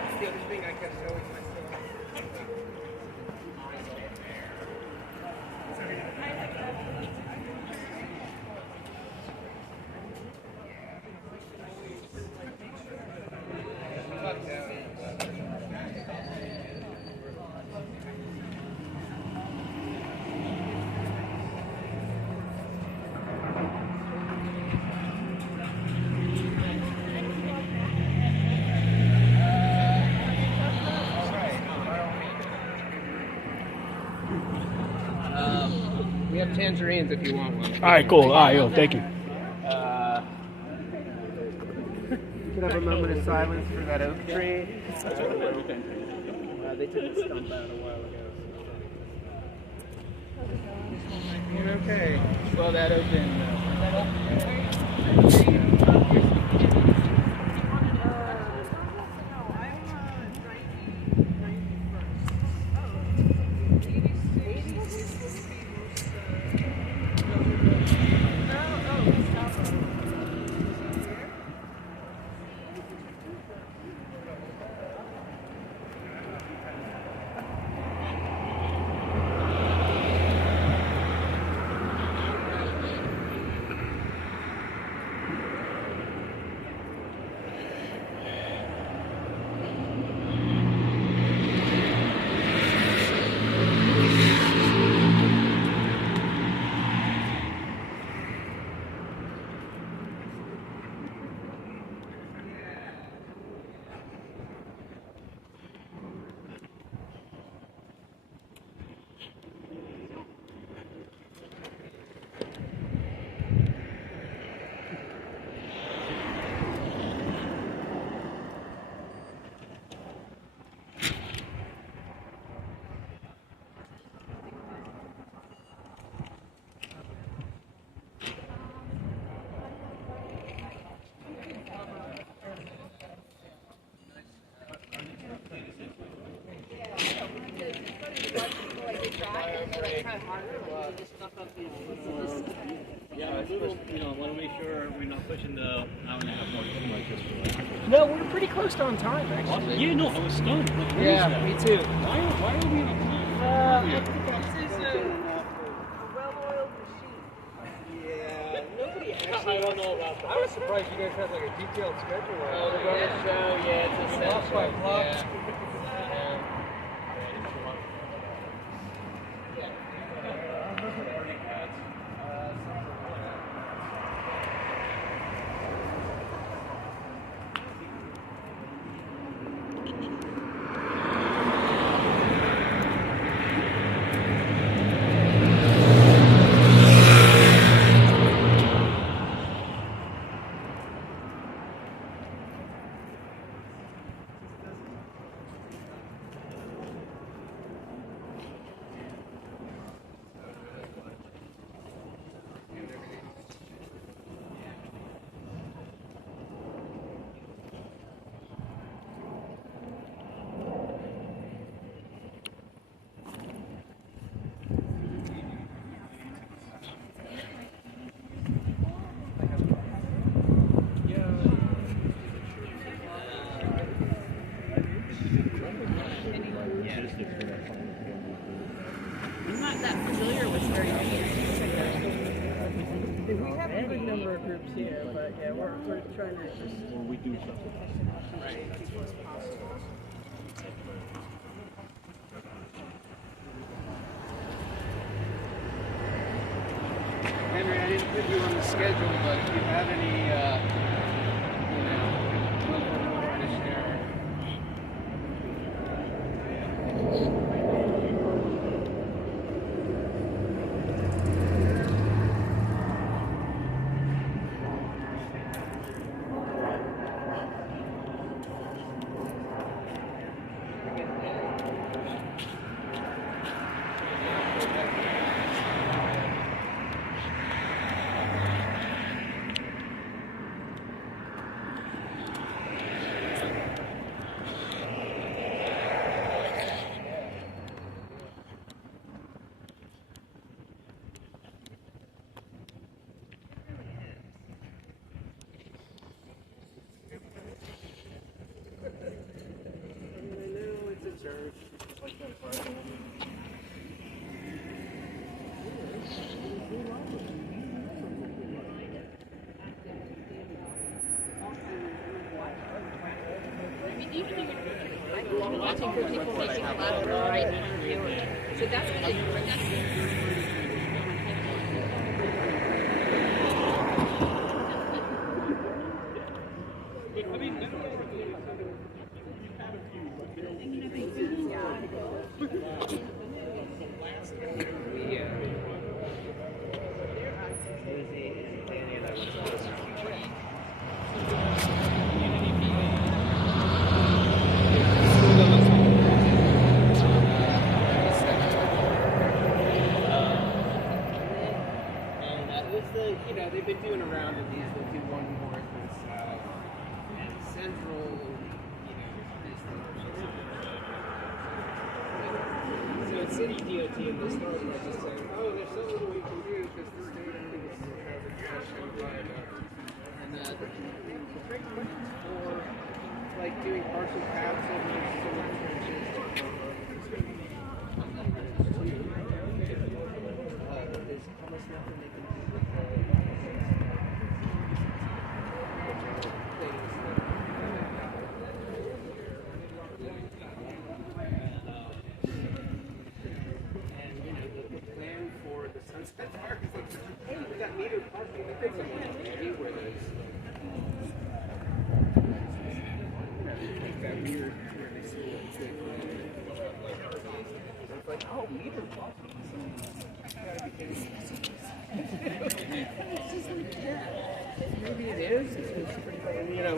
It's the other thing I kept showing myself. We have tangerines if you want one. All right, cool. All right, yo, thank you. You can have a moment of silence for that oak tree. They took the stump out a while ago. You're okay. Slow that open. Yeah, a little, want to make sure we're not pushing the hour and a half mark like this. No, we're pretty close to on time, actually. Yeah, no, I was stunned. Like, Yeah, me too. Why are we on time? This is a well-oiled machine. Yeah, nobody I don't know about that. I was surprised you guys had like a detailed schedule. Oh, the rubber show, yeah, it's a block by block. that familiar with very few. We have a good number of groups here, but yeah, we're trying to just. Or we do something. Right. Henry, I didn't put you on the schedule, but if you have any, local you want to share. I'm watching for people making a lateral right-hand view. So that's They've been doing a round of these. They'll do one north and south and central. So it's city DOT, and they started by just saying, "Oh, there's so little we can do because the state only has a cash and viaduct." And the great questions for like doing partial paths over some of the trenches. There's almost nothing they can do with the plan for the Sunset Park is like, hey, we got metered parking. They think something be where there's that weird where they see it. It's like, oh, metered parking. Gotta be kidding me. It's just like, yeah, maybe it is. It's pretty,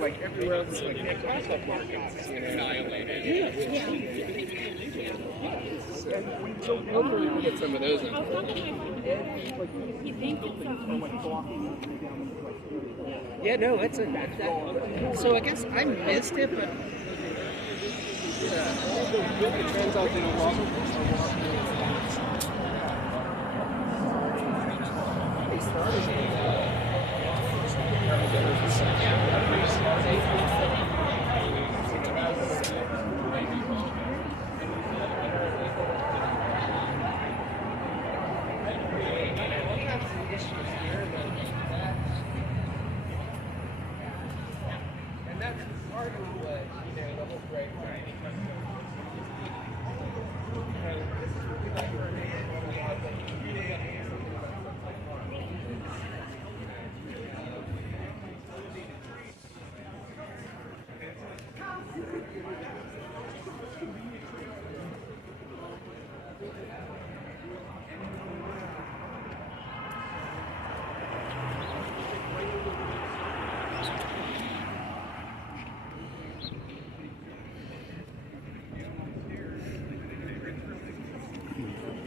like everywhere else, it's like, yeah, cross-up markets, annihilated. So hopefully we get some of those in. Yeah, no, that's a so I guess I missed it, but all the trends I'll do along they started and that's part of what, the whole break.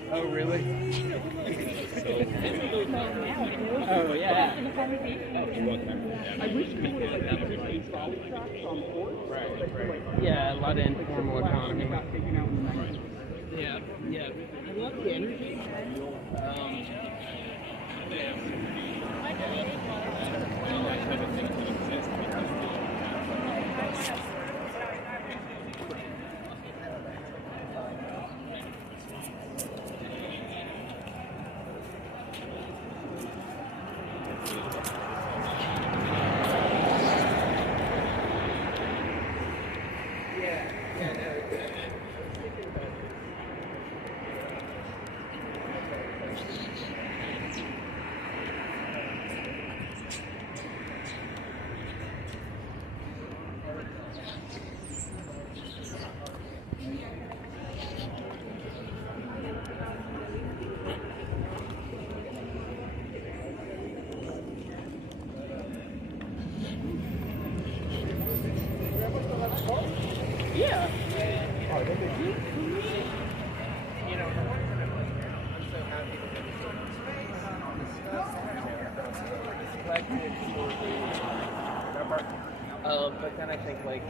Oh, really? Oh, yeah. I wish we would have like trolley tracks on board. Right. Yeah, a lot of informal economy. Yeah, yeah. I love the energy. Yeah. You know, the one that I'm so happy that it's collected for the number. But then I think like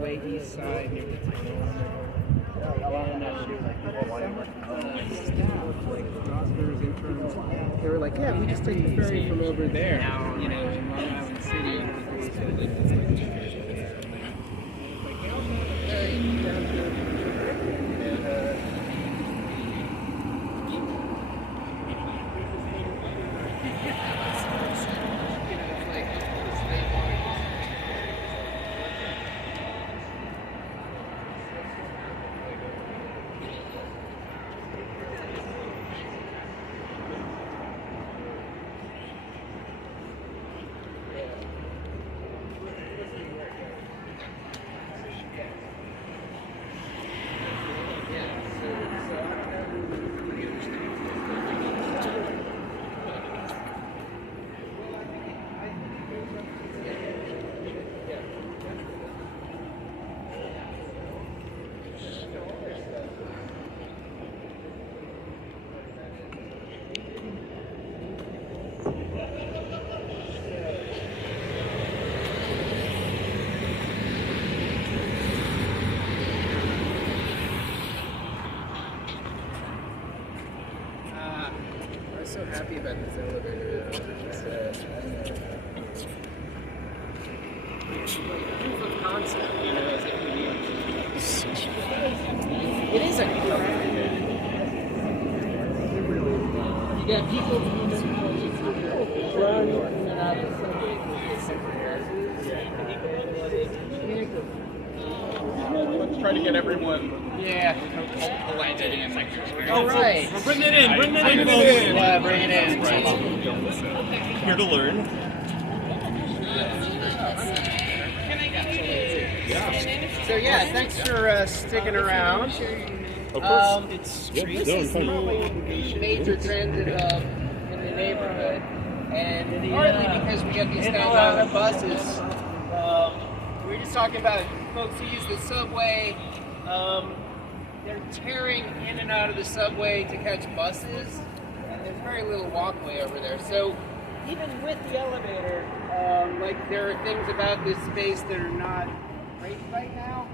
way east side near the tunnel. They were like, yeah, we just take the ferry from over there, you know, in Long Island City. So happy about this elevator. It's, proof of concept, you know, as if we need. It is a you got people running in and out of the subway. Let's try to get everyone. Yeah. Landed in. Oh, right. Bring it in, bring it in, folks. Yeah, bring it in. Here to learn. So yeah, thanks for sticking around. Of course. This is probably the major transit hub in the neighborhood, and partly because we got these kind of buses. We were just talking about folks who use the subway. They're tearing in and out of the subway to catch buses, and there's very little walkway over there. So even with the elevator, like there are things about this space that are not great right now.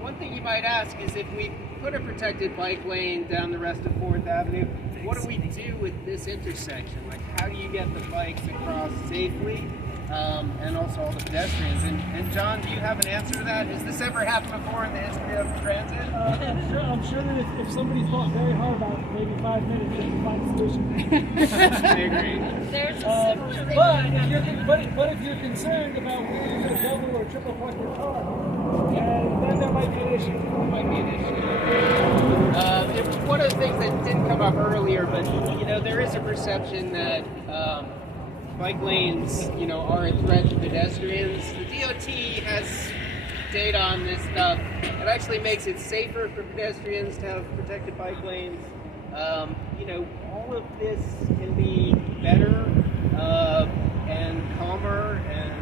One thing you might ask is if we put a protected bike lane down the rest of 4th Avenue, what do we do with this intersection? Like, how do you get the bikes across safely? And also all the pedestrians. And John, do you have an answer to that? Has this ever happened before in the history of transit? I'm sure that if somebody thought very hard about it, maybe 5 minutes, they can find a solution. I agree. There's a but if you're concerned about where you're going to double or triple park your car, then there might be an issue. One of the things that didn't come up earlier, but you know, there is a perception that bike lanes, you know, are a threat to pedestrians. The DOT has data on this stuff. It actually makes it safer for pedestrians to have protected bike lanes. You know, all of this can be better and calmer and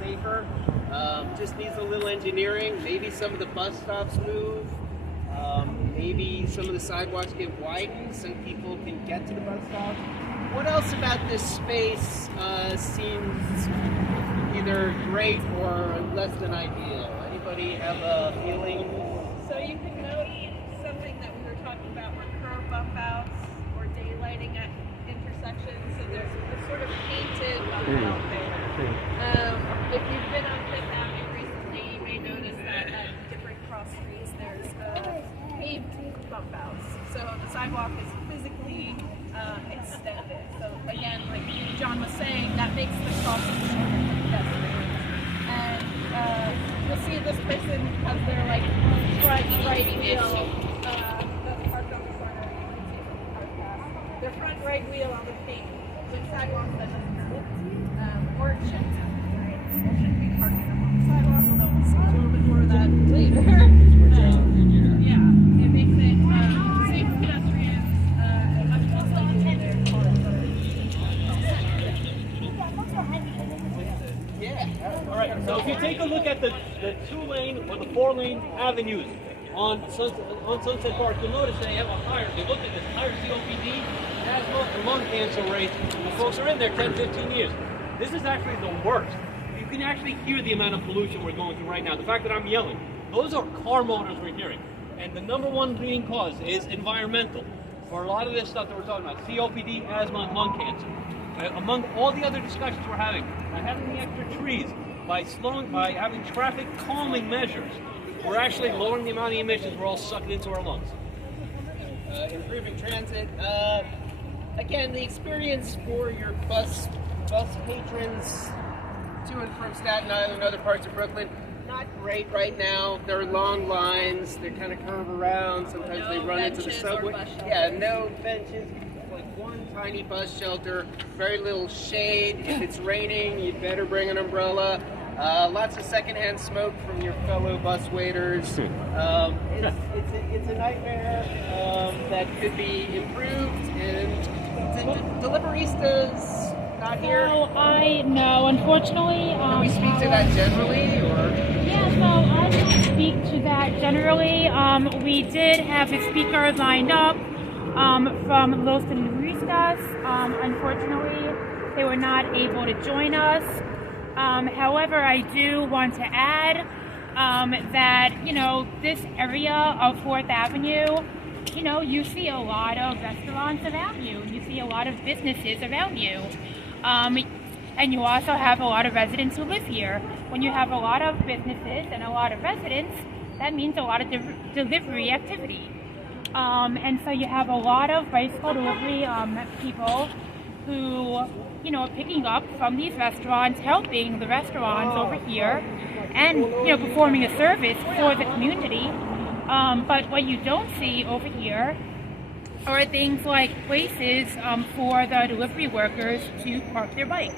safer. Just needs a little engineering. Maybe some of the bus stops move. Maybe some of the sidewalks get widened so people can get to the bus stops. What else about this space seems either great or less than ideal? Anybody have a feeling? So you can note something that we were talking about were curb bump outs or daylighting at intersections. So there's a sort of painted bump out there. If you've been on Fifth Avenue recently, you may notice that at different cross streets there's paved bump outs. So the sidewalk is physically extended. So again, like John was saying, that makes the crossing shorter for pedestrians. And you'll see this person has their like front right wheel parked on the corner. Their front right wheel on the pavement with sidewalks that doesn't curve. Or it shouldn't have. People shouldn't be parking up on the sidewalk, although we'll see a little bit more of that later. Yeah, it makes it safe for pedestrians and much less likely their cars All right, so if you take a look at the 2-lane or the 4-lane avenues on Sunset Park, you'll notice they have a higher, they looked at this higher COPD, asthma, and lung cancer rate. The folks are in there 10, 15 years. This is actually the worst. You can actually hear the amount of pollution we're going through right now. The fact that I'm yelling, those are car motors we're hearing. And the number one being cause is environmental. For a lot of this stuff that we're talking about, COPD, asthma, and lung cancer. Among all the other discussions we're having, by having the extra trees, by having traffic calming measures, we're actually lowering the amount of emissions we're all sucking into our lungs. Improving transit. Again, the experience for your bus patrons to and from Staten Island and other parts of Brooklyn, not great right now. There are long lines. They kind of curve around. Sometimes they run into the subway. Yeah, no benches. Like one tiny bus shelter, very little shade. If it's raining, you'd better bring an umbrella. Lots of secondhand smoke from your fellow bus waiters. It's a nightmare that could be improved. And deliveristas not here. No, unfortunately. Can we speak to that generally, or? Yeah, so I can speak to that generally. We did have a speaker lined up from Los Deliveristas. Unfortunately, they were not able to join us. However, I do want to add that, this area of 4th Avenue, you see a lot of restaurants around you. You see a lot of businesses around you. And you also have a lot of residents who live here. When you have a lot of businesses and a lot of residents, that means a lot of delivery activity. And so you have a lot of bicycle delivery people who, are picking up from these restaurants, helping the restaurants over here, and, performing a service for the community. But what you don't see over here are things like places for the delivery workers to park their bikes.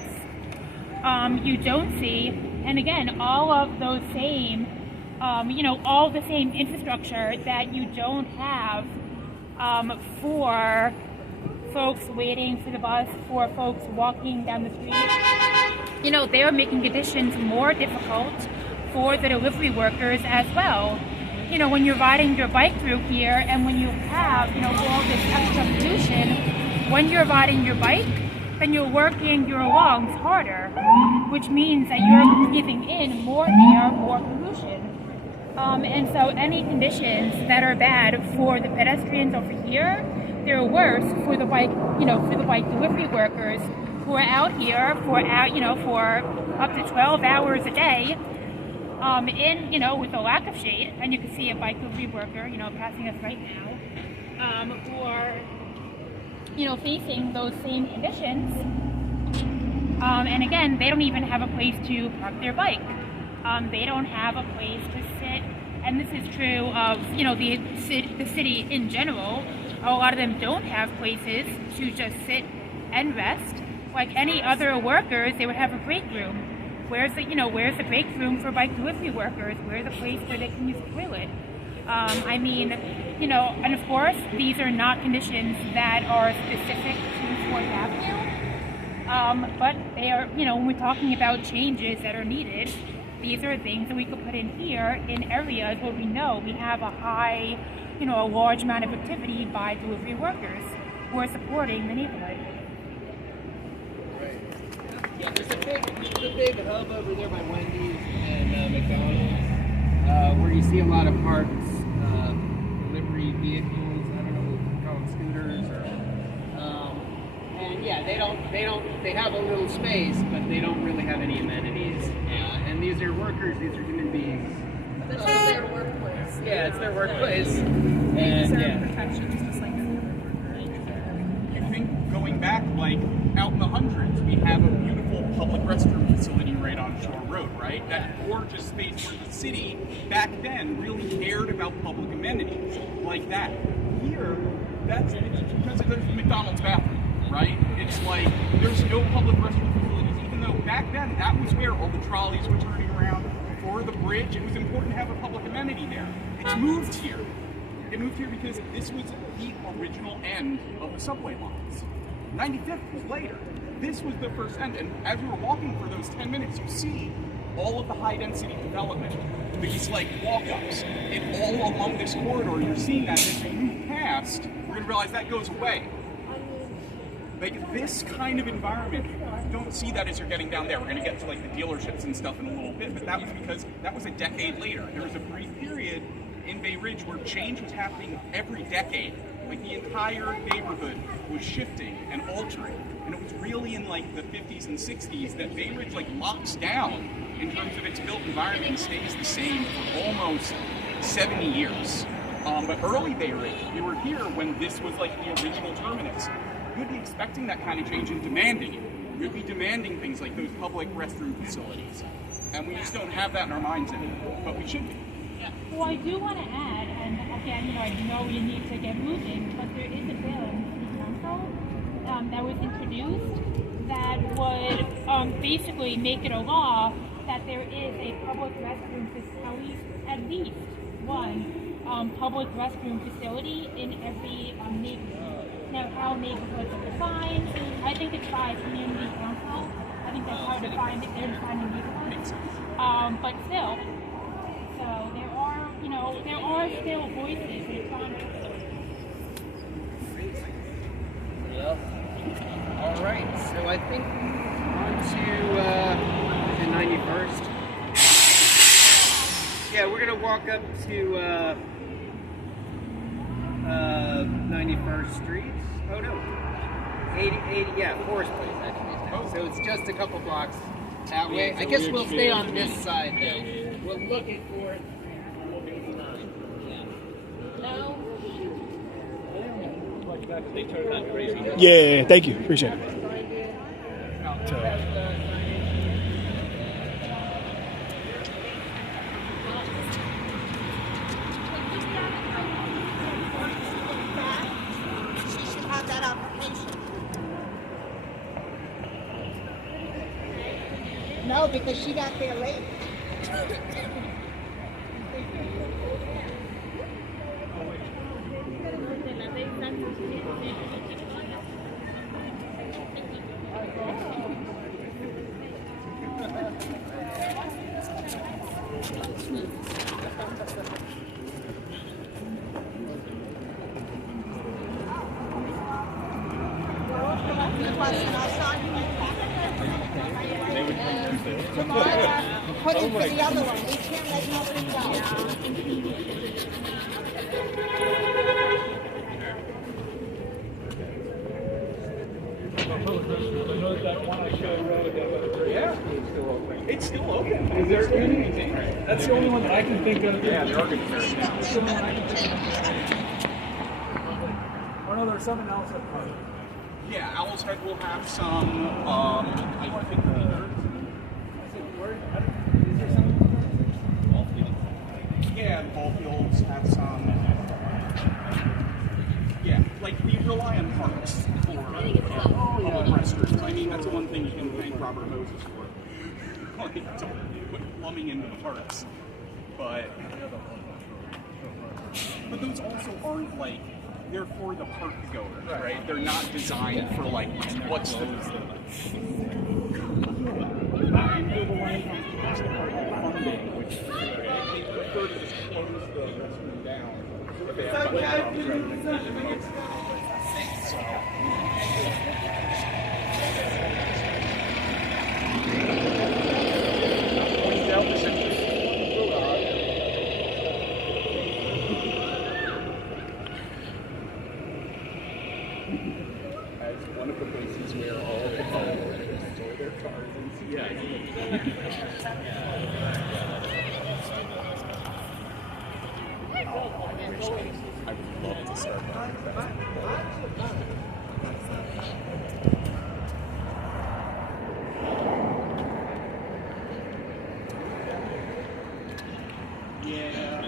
You don't see, and again, all of those same, all the same infrastructure that you don't have for folks waiting for the bus, for folks walking down the street. They are making conditions more difficult for the delivery workers as well. When you're riding your bike through here and when you have, all this extra pollution, when you're riding your bike, then you're working your lungs harder, which means that you're breathing in more air, more pollution. And so any conditions that are bad for the pedestrians over here, they're worse for the bike, for the bike delivery workers who are out here for up to 12 hours a day, with a lack of shade. And you can see a bike delivery worker, passing us right now, who are, facing those same conditions. And again, they don't even have a place to park their bike. They don't have a place to sit. And this is true of, the city in general. A lot of them don't have places to just sit and rest. Like any other workers, they would have a break room Where's the break room for bike delivery workers? Where's the place where they can use the toilet? I mean, and of course, these are not conditions that are specific to Fourth Avenue, but they are, when we're talking about changes that are needed, these are things that we could put in here in areas where we know we have a high, a large amount of activity by delivery workers who are supporting the neighborhood. Yeah, there's a big hub over there by Wendy's and McDonald's, where you see a lot of parked delivery vehicles. I don't know if you call them scooters or. And yeah, they have a little space, but they don't really have any amenities. And these are workers. These are human beings. This is their workplace. Yeah, it's their workplace. They And deserve yeah. protections just like any other worker. You think going back like out in the hundreds, we have a beautiful public restroom facility right on Shore Road, right? That gorgeous space where the city back then really cared about public amenities like that. Here, it's because there's the McDonald's bathroom, right? It's like there's no public restroom facilities, even though back then that was where all the trolleys were turning around. For the bridge, it was important to have a public amenity there. It's moved here. It moved here because this was the original end of the subway lines. 95th was later. This was the first end, and as we were walking for those 10 minutes, you see all of the high-density development, these like walk-ups, and all along this corridor, you're seeing that as you move past, we're gonna realize that goes away. Like this kind of environment, you don't see that as you're getting down there. We're gonna get to like the dealerships and stuff in a little bit, but that was because that was a decade later. There was a brief period in Bay Ridge where change was happening every decade. Like the entire neighborhood was shifting and altering. And it was really in like the 50s and 60s that Bay Ridge like locks down in terms of its built environment and stays the same for almost 70 years. But early Bay Ridge, we were here when this was like the original terminus. You'd be expecting that kind of change and demanding it. You'd be demanding things like those public restroom facilities. And we just don't have that in our minds anymore, but we should be. Well, I do want to add, and again, I know you need to get moving, but there is a bill in City Council that was introduced that would basically make it a law that there is a public restroom facility, at least one public restroom facility in every neighborhood. Now, how neighborhoods are defined, I think it's by community council. I think that's how they're defining neighborhoods. But still, so there are still voices in Congress. Well, all right. So I think on to the 91st. Yeah, we're gonna walk up to 91st Street. Oh no, 80. Yeah, Forest Place actually. So it's just a couple blocks that way. I guess we'll stay on this side though. We'll look at Fourth. No. Yeah, thank you. Appreciate it. No, because she got there late. Put in for the other one. We can't let nobody go. Yeah, it's still open. Is there anything? That's the only one that I can think of. Yeah, the organization. That's the only one I can think of. Oh no, there's something else at Park. Yeah, Owl's Head will have some, I think yeah, the ball fields have some. Yeah, like we rely on parks for public restrooms. I mean, that's the one thing you can thank Robert Moses for. like, to put plumbing into the parks. But those also aren't like, they're for the park goers, right? They're not designed for like, what's the funding, which they prefer to just close the restroom down. But they have bathrooms rather than keep them open. Points out the central as one of the places where all of the politicians store their cars and I would love to start that. Yeah.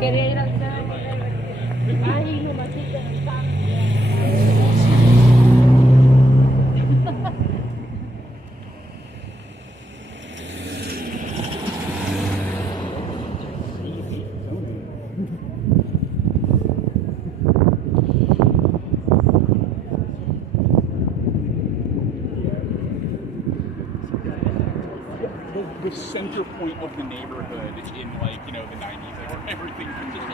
Quería ir al ay, no me quita el the center point of the neighborhood in, like, you know, the 90s, like, where everything just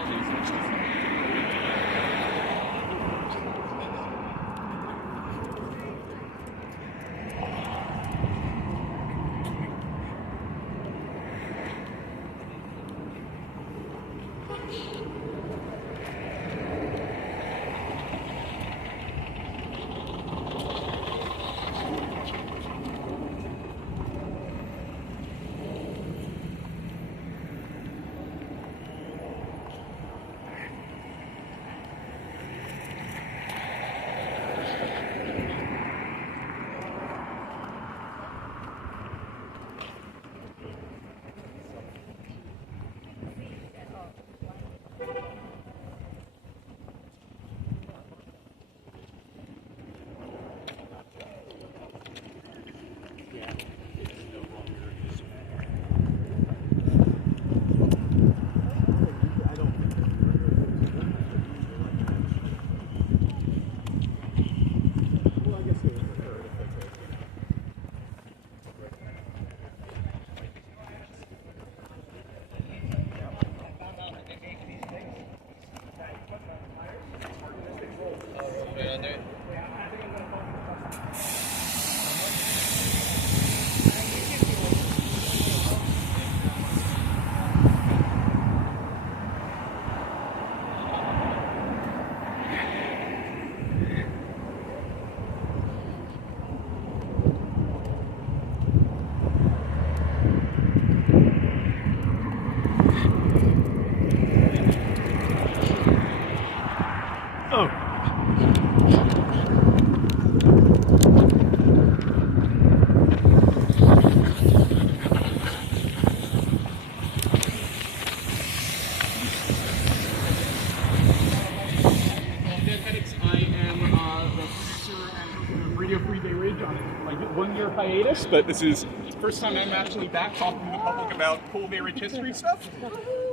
hiatus, but this is the first time I'm actually back talking to the public about cool Bay Ridge history stuff.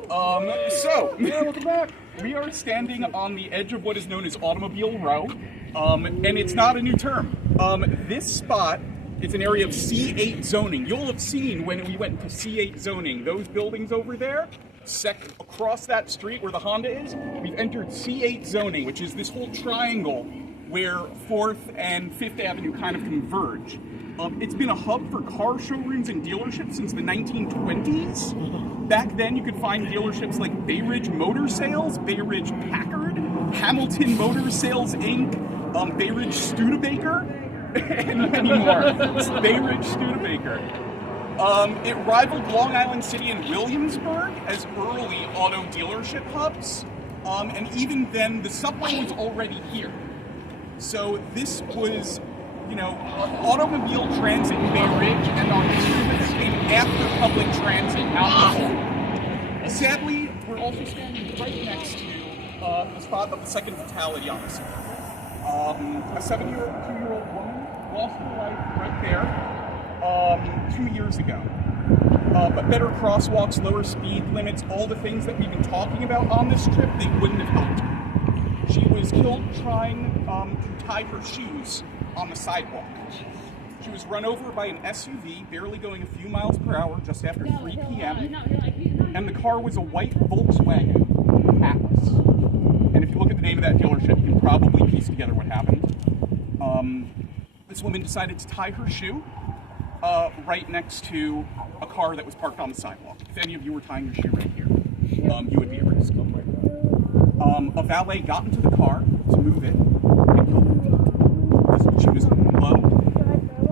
Welcome back. We are standing on the edge of what is known as Automobile Row, and it's not a new term. This spot, it's an area of C8 zoning. You'll have seen when we went into C8 zoning, those buildings over there, across that street where the Honda is, we've entered C8 zoning, which is this whole triangle where 4th and 5th Avenue kind of converge. It's been a hub for car showrooms and dealerships since the 1920s. Back then, you could find dealerships like Bay Ridge Motor Sales, Bay Ridge Packard, Hamilton Motor Sales Inc., Bay Ridge Studebaker, and many more. Bay Ridge Studebaker. It rivaled Long Island City and Williamsburg as early auto dealership hubs. And even then, the subway was already here. So this was, automobile transit in Bay Ridge, and our history of this came after public transit, not before. Sadly, we're also standing right next to the spot of the second fatality on this. A 2-year-old woman lost her life right there 2 years ago. But better crosswalks, lower speed limits, all the things that we've been talking about on this trip, they wouldn't have helped her. She was killed trying to tie her shoes on the sidewalk. She was run over by an SUV, barely going a few miles per hour just after 3 p.m. And the car was a white Volkswagen Atlas. And if you look at the name of that dealership, you can probably piece together what happened. This woman decided to tie her shoe right next to a car that was parked on the sidewalk. If any of you were tying your shoe right here, you would be at risk. A valet got into the car to move it and killed her. She was low,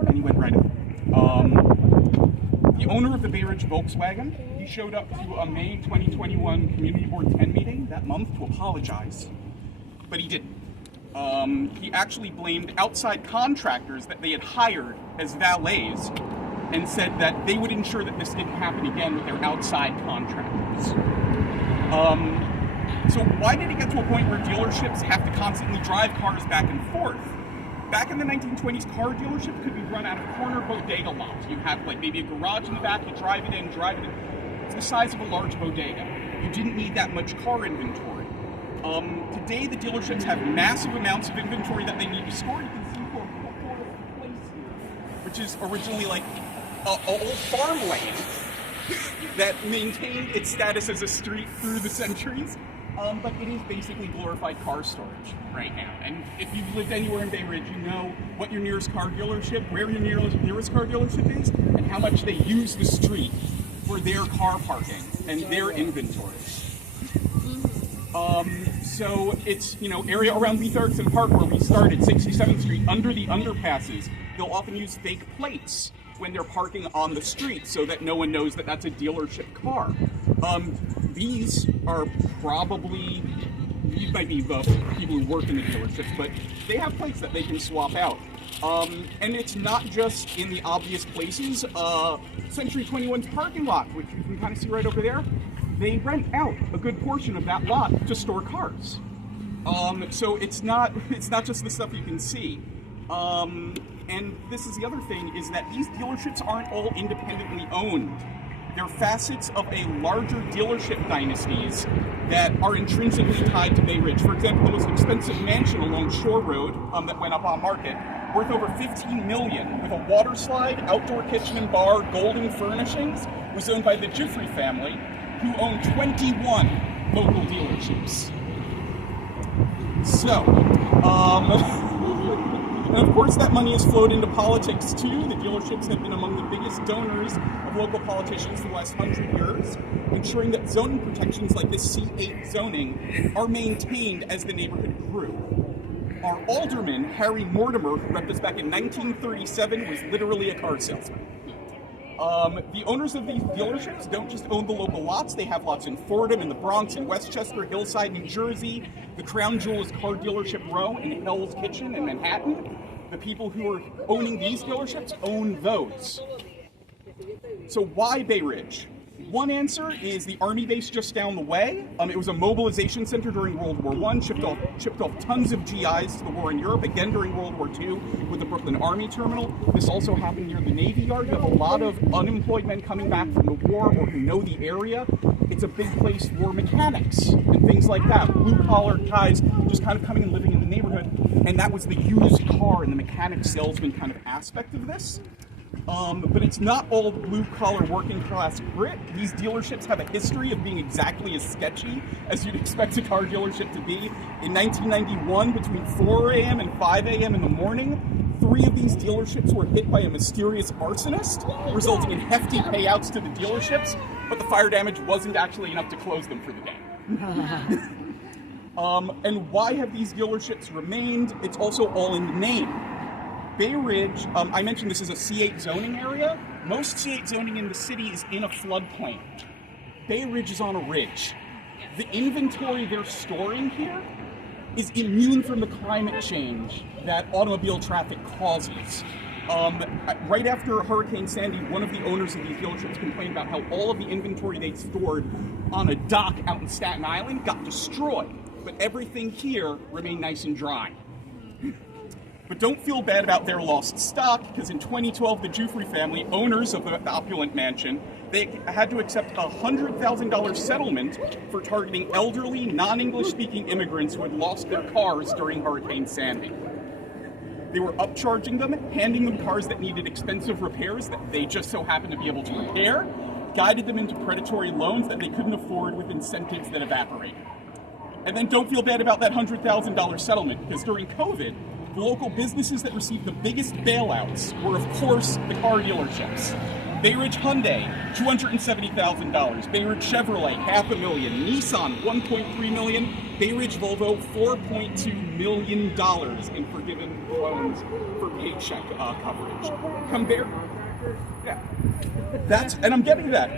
and he went right in. The owner of the Bay Ridge Volkswagen, he showed up to a May 2021 Community Board 10 meeting that month to apologize, but he didn't. He actually blamed outside contractors that they had hired as valets and said that they would ensure that this didn't happen again with their outside contractors. So why did it get to a point where dealerships have to constantly drive cars back and forth? Back in the 1920s, car dealerships could be run out of corner bodega lots. You have maybe a garage in the back, you drive it in. It's the size of a large bodega. You didn't need that much car inventory. Today, the dealerships have massive amounts of inventory that they need to store. You can see a place here, which is originally an old farmland that maintained its status as a street through the centuries. But it is basically glorified car storage right now. And if you've lived anywhere in Bay Ridge, you know what your nearest car dealership, where your nearest car dealership is, and how much they use the street for their car parking and their inventory. So it's, area around Leif Ericson Park where we started, 67th Street, under the underpasses. They'll often use fake plates when they're parking on the street so that no one knows that that's a dealership car. These are probably, these might be the people who work in the dealerships, but they have plates that they can swap out. And it's not just in the obvious places. Century 21's parking lot, which you can kind of see right over there, they rent out a good portion of that lot to store cars. So it's not just the stuff you can see. And this is the other thing, is that these dealerships aren't all independently owned. They're facets of a larger dealership dynasties that are intrinsically tied to Bay Ridge. For example, the most expensive mansion along Shore Road that went up on market, worth over $15 million, with a water slide, outdoor kitchen and bar, golden furnishings, was owned by the Giffrey family, who own 21 local dealerships. So, and of course that money has flowed into politics too. The dealerships have been among the biggest donors of local politicians for the last 100 years, ensuring that zoning protections like this C8 zoning are maintained as the neighborhood grew. Our alderman, Harry Mortimer, who repped us back in 1937, was literally a car salesman. The owners of these dealerships don't just own the local lots, they have lots in Fordham, in the Bronx, in Westchester, Hillside, New Jersey. The Crown Jewel is Car Dealership Row in Hell's Kitchen in Manhattan. The people who are owning these dealerships own those. So why Bay Ridge? One answer is the Army base just down the way. It was a mobilization center during World War I, shipped off tons of GIs to the war in Europe, again during World War II with the Brooklyn Army Terminal. This also happened near the Navy Yard. You have a lot of unemployed men coming back from the war or who know the area. It's a big place for mechanics and things like that. Blue-collar guys just kind of coming and living in the neighborhood. And that was the used car and the mechanic salesman kind of aspect of this. But it's not all blue-collar working-class grit. These dealerships have a history of being exactly as sketchy as you'd expect a car dealership to be. In 1991, between 4 a.m. and 5 a.m. in the morning, 3 of these dealerships were hit by a mysterious arsonist, resulting in hefty payouts to the dealerships, but the fire damage wasn't actually enough to close them for the day. And why have these dealerships remained? It's also all in the name. Bay Ridge, I mentioned this is a C8 zoning area. Most C8 zoning in the city is in a floodplain. Bay Ridge is on a ridge. The inventory they're storing here is immune from the climate change that automobile traffic causes. Right after Hurricane Sandy, one of the owners of these dealerships complained about how all of the inventory they stored on a dock out in Staten Island got destroyed, but everything here remained nice and dry. But don't feel bad about their lost stock, because in 2012, the Giuffre family, owners of the opulent mansion, they had to accept a $100,000 settlement for targeting elderly, non-English speaking immigrants who had lost their cars during Hurricane Sandy. They were upcharging them, handing them cars that needed expensive repairs that they just so happened to be able to repair, guided them into predatory loans that they couldn't afford with incentives that evaporated. And then don't feel bad about that $100,000 settlement, because during COVID, the local businesses that received the biggest bailouts were, of course, the car dealerships. Bay Ridge Hyundai, $270,000. Bay Ridge Chevrolet, $500,000. Nissan, $1.3 million. Bay Ridge Volvo, $4.2 million in forgiven loans for paycheck coverage. Yeah. And I'm getting that.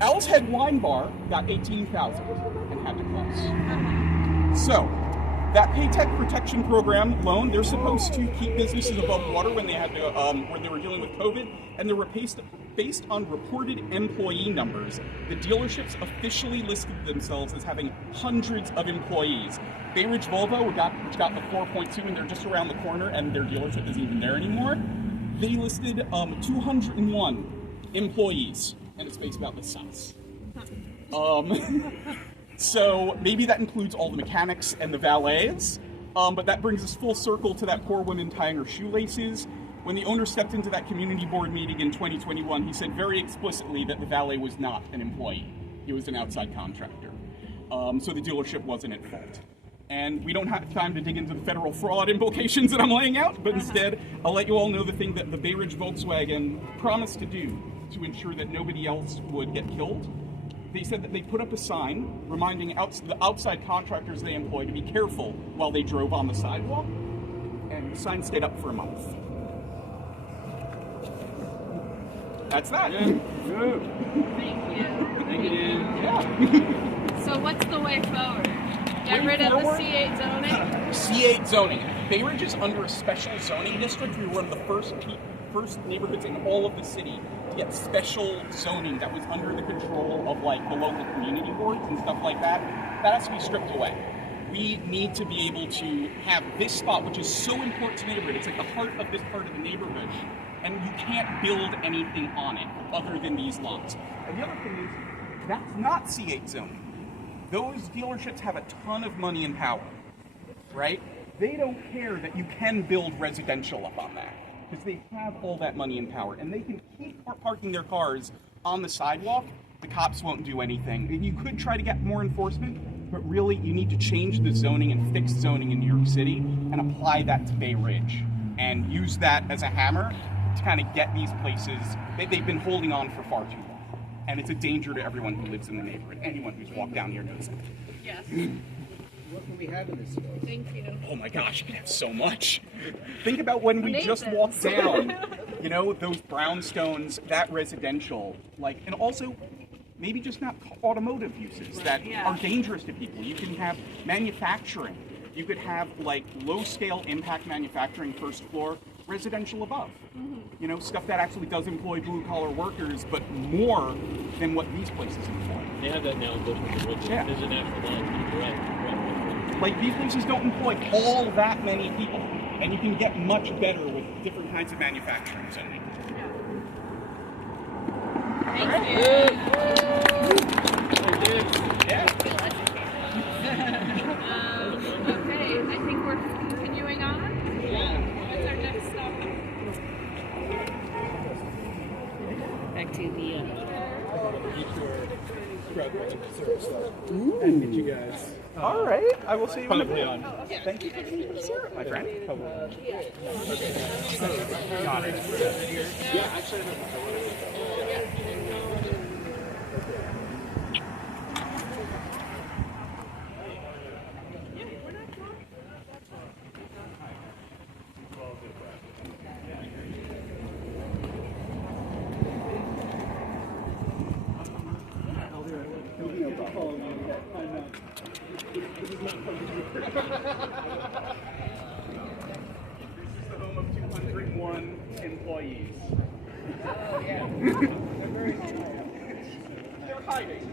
Owl's Head Wine Bar got $18,000 and had to close. So, that Paycheck Protection Program loan, they're supposed to keep businesses above water when they had to, when they were dealing with COVID, and they were based on reported employee numbers. The dealerships officially listed themselves as having hundreds of employees. Bay Ridge Volvo, which got the 4.2, and they're just around the corner, and their dealership isn't even there anymore. They listed 201 employees, and it's based about this size. So maybe that includes all the mechanics and the valets, but that brings us full circle to that poor woman tying her shoelaces. When the owner stepped into that community board meeting in 2021, he said very explicitly that the valet was not an employee. He was an outside contractor. So the dealership wasn't at fault. And we don't have time to dig into the federal fraud implications that I'm laying out, but instead, I'll let you all know the thing that the Bay Ridge Volkswagen promised to do to ensure that nobody else would get killed. They said that they put up a sign reminding the outside contractors they employ to be careful while they drove on the sidewalk, and the sign stayed up for a month. That's that. Thank you. Thank you, Dan. Yeah. So what's the way forward? Get rid of the C8 zoning? C8 zoning. Bay Ridge is under a special zoning district. We were one of the first neighborhoods in all of the city to get special zoning that was under the control of like the local community boards and stuff like that. That has to be stripped away. We need to be able to have this spot, which is so important to the neighborhood. It's like the heart of this part of the neighborhood, and you can't build anything on it other than these lots. And the other thing is, that's not C8 zoning. Those dealerships have a ton of money and power, right? They don't care that you can build residential up on that, because they have all that money and power, and they can keep parking their cars on the sidewalk. The cops won't do anything. You could try to get more enforcement, but really you need to change the zoning and fix zoning in New York City and apply that to Bay Ridge and use that as a hammer to kind of get these places. They've been holding on for far too long. And it's a danger to everyone who lives in the neighborhood. Anyone who's walked down here knows it. Yes. What can we have in this store? Thank you. Oh my gosh, you can have so much. Think about when we just walked down, you know, those brownstones, that residential, like, and also maybe just not automotive uses that are dangerous to people. You can have manufacturing. You could have like low-scale impact manufacturing first floor, residential above. You know, stuff that actually does employ blue-collar workers, but more than what these places employ. They have that now in Bushwick. Yeah. There's a national law. You're right. Like, these places don't employ all that many people, and you can get much better with different kinds of manufacturing zoning. Thank you. Yeah. Okay, I think we're continuing on. Yeah. What's our next stop? Back to the And meet you guys. All right, I will see you in a bit. Thank you for being here, sir, my friend. Got it. Yeah, actually, This is the home of 201 employees. Oh, yeah. They're hiding.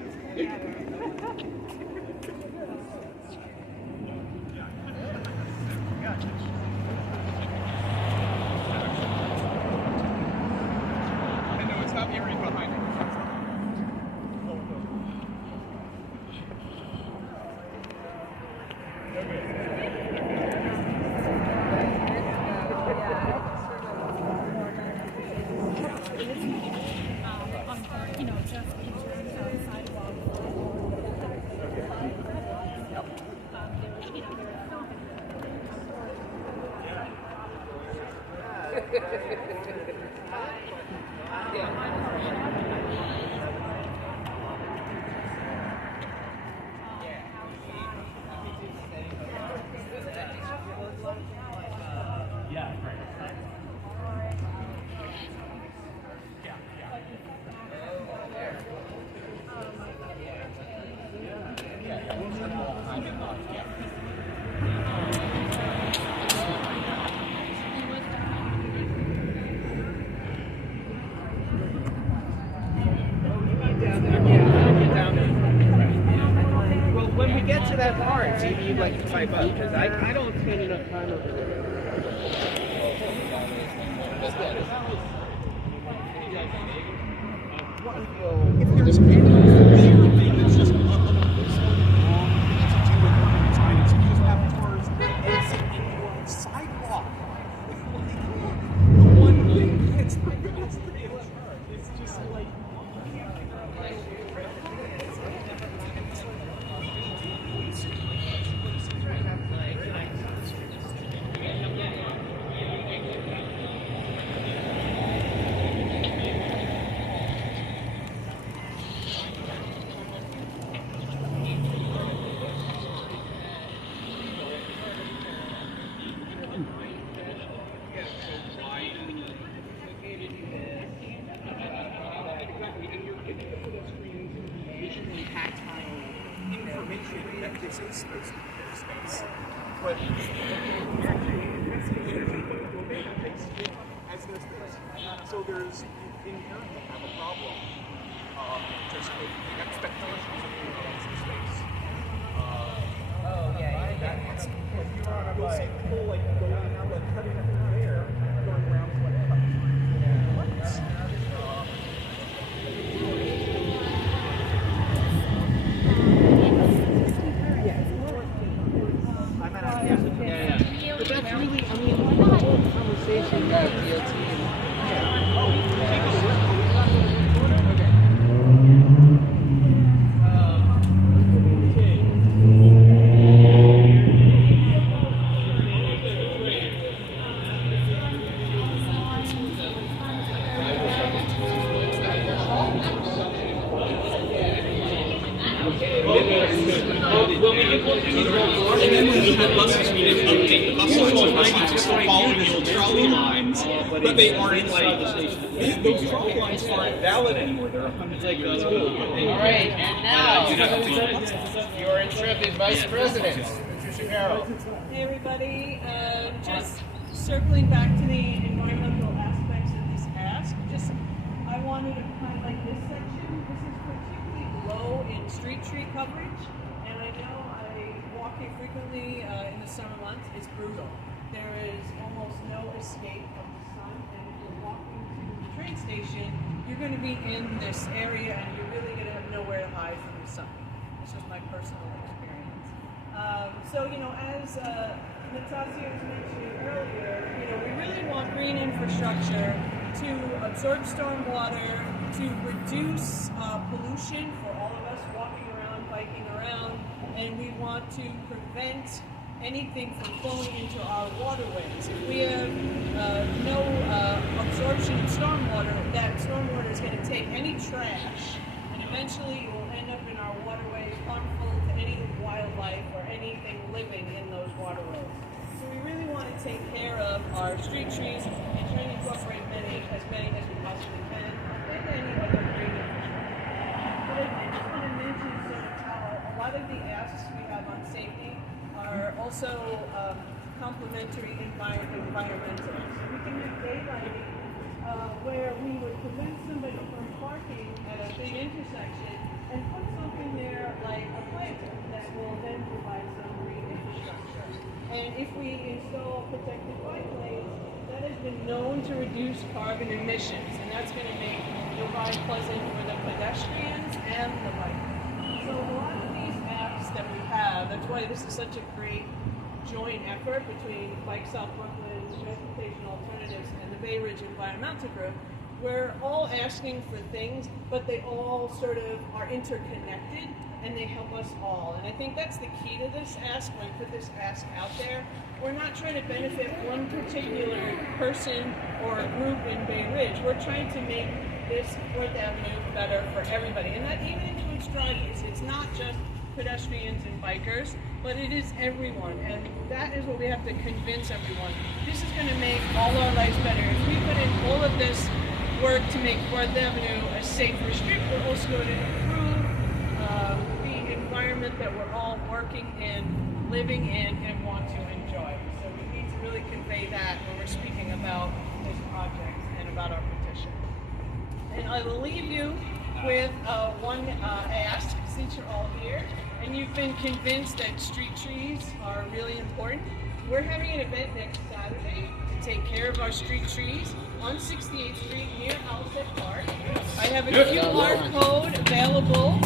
And no, it's not the area behind it. Well, when we get to that part, maybe you'd like to pipe up, because I don't spend enough time over there. If there's anything that's just just have cars exit into a sidewalk. The one thing that's it's just like information that this is supposed to be their space. But as this is. So there's inherently have a problem. Just with the expectations of who owns the space. Oh, yeah, That's, you'll see people like going out, like cutting it through there, going around to like cut through lights. Yeah. But that's really, I mean, the whole conversation about DOT And then when we had buses, we didn't update the bus lines. The bus lines are still following the old trolley lines, but they aren't like those trolley lines aren't valid anymore. They're 100 years old. All right, and now your intrepid Vice President, Patricia Carroll. Hey everybody, just circling back to the environmental aspects of this ask, I wanted to highlight this section. This is particularly low in street tree coverage, and I know walk here frequently in the summer months. It's brutal. There is almost no escape from the sun, and if you're walking to the train station, you're going to be in this area and you're really going to have nowhere to hide from the sun. This is my personal experience. So, as Natasha was mentioning earlier, we really want green infrastructure to absorb stormwater, to reduce pollution for all of us walking around, biking around, and we want want to prevent anything from flowing into our waterways. If we have no absorption of stormwater, that stormwater is going to take any trash, and eventually it will end up in our waterways, harmful to any wildlife or anything living in those waterways. So we really want to take care of our street trees and try to incorporate as many as we possibly can, and any other green infrastructure. But I did just want to mention sort of how a lot of the asks we have on safety are also complementary environmental. So we can do daylighting where we would prevent somebody from parking at a big intersection and put something there like a planter that will then provide some green infrastructure. And if we install protected bike lanes, that has been known to reduce carbon emissions, and that's going to make the ride pleasant for the pedestrians and the bikers. So a lot of these apps that we have, that's why this is such a great joint effort between Bike South Brooklyn, Transportation Alternatives, and the Bay Ridge Environmental Group. We're all asking for things, but they all sort of are interconnected, and they help us all. And I think that's the key to this ask, when we put this ask out there. We're not trying to benefit one particular person or a group in Bay Ridge. We're trying to make this 4th Avenue better for everybody. And that even includes drivers. It's not just pedestrians and bikers, but it is everyone. And that is what we have to convince everyone. This is going to make all our lives better. If we put in all of this work to make 4th Avenue a safer street, we're also going to improve the environment that we're all working in, living in, and want to enjoy. So we need to really convey that when we're speaking about this project and about our petition. And I will leave you with one ask, since you're all here, and you've been convinced that street trees are really important. We're having an event next Saturday to take care of our street trees on 68th Street near Outset Park. I have a QR code available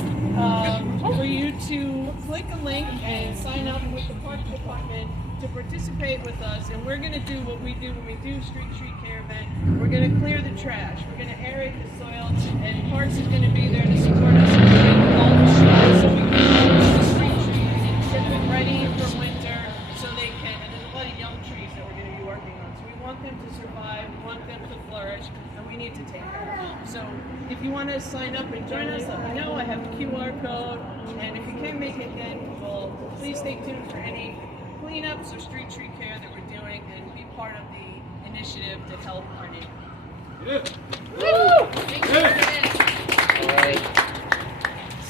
for you to click a link and sign up with the Park Department to participate with us. And we're going to do what we do when we do Street Tree Care event. We're going to clear the trash. We're going to aerate the soil, and Parks is going to be there to support us in cleaning all the streets so we can use the street trees and get them ready for winter so they can. And there's a lot of young trees that we're going to be working on. So we want them to survive, we want them to flourish, and we need to take care of them. So if you want to sign up and join us, let me know. I have the QR code, and if you can't make it then, well, please stay tuned for any cleanups or street tree care that we're doing and be part of the initiative to help our neighborhood. All right.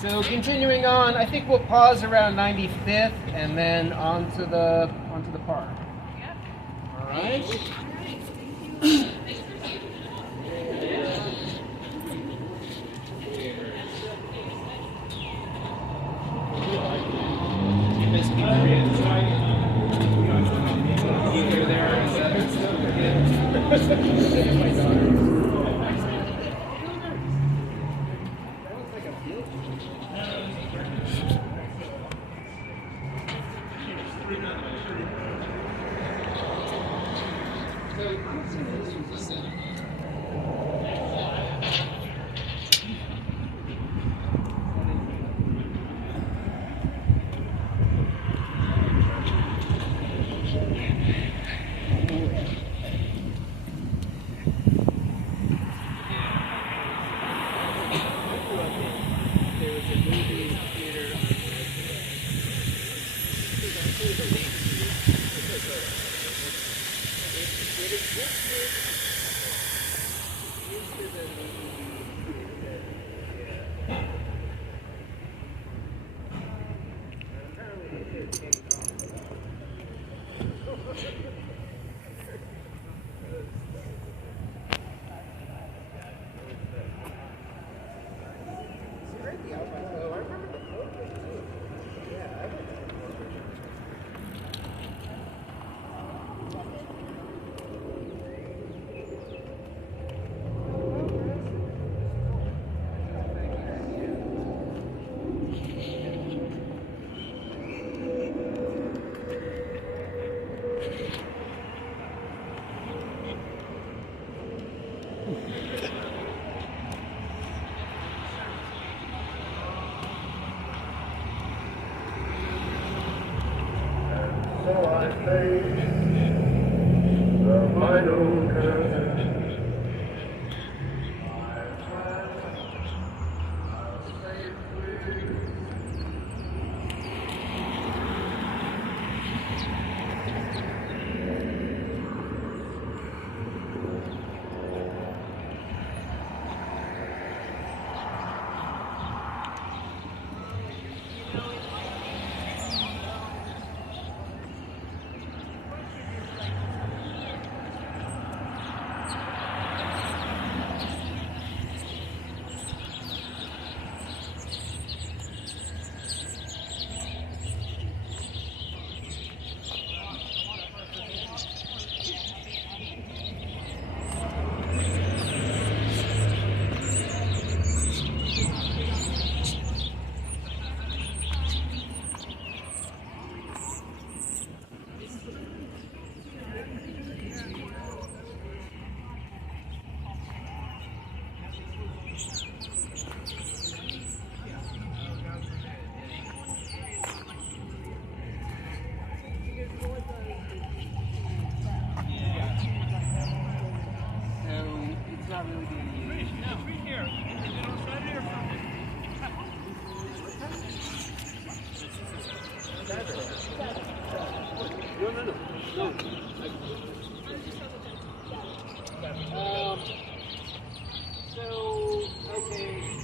So continuing on, I think we'll pause around 95th and then onto the park. All right.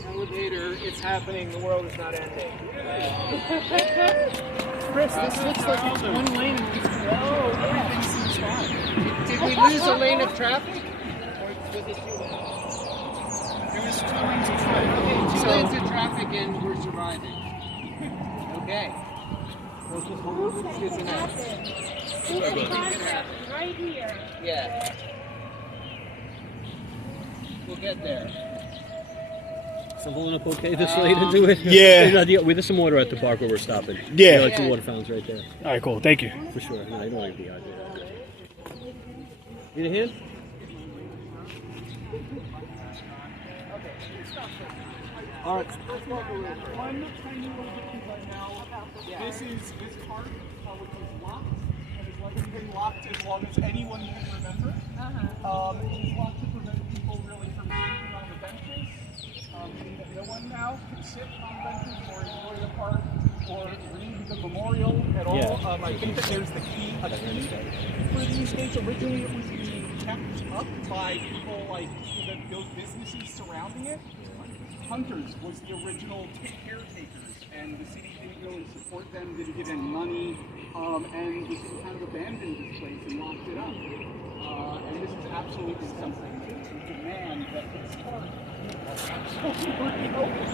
Elevator, it's happening, the world is not ending. Chris, this looks like it's one lane and everything seems fine. Did we lose a lane of traffic? Or was it 2 lanes? There was 2 lanes of traffic. Okay, 2 lanes of traffic and we're surviving. Okay. Good to know. Right here. Yeah. We'll get there. Is the holding up okay this late to do it? Yeah. There's some water at the park where we're stopping. Yeah. Like 2 water fountains right there. All right, cool. Thank you. For sure. No, you don't want to be out there. Need a hand? All right. Let's walk away. One tiny little difference right now. This part, which is locked, and is likely been locked as long as anyone can remember. It's locked to prevent people really from sleeping on the benches. Meaning that no one now can sit on benches or enjoy the park or read the memorial at all. Yeah. I think that there's a key for these gates. Originally, it was being kept up by people like those businesses surrounding it. Hunters was the original caretakers, and the city didn't really support them, didn't give any money, and the city kind of abandoned this place and locked it up. And this is absolutely something to demand that this park absolutely open.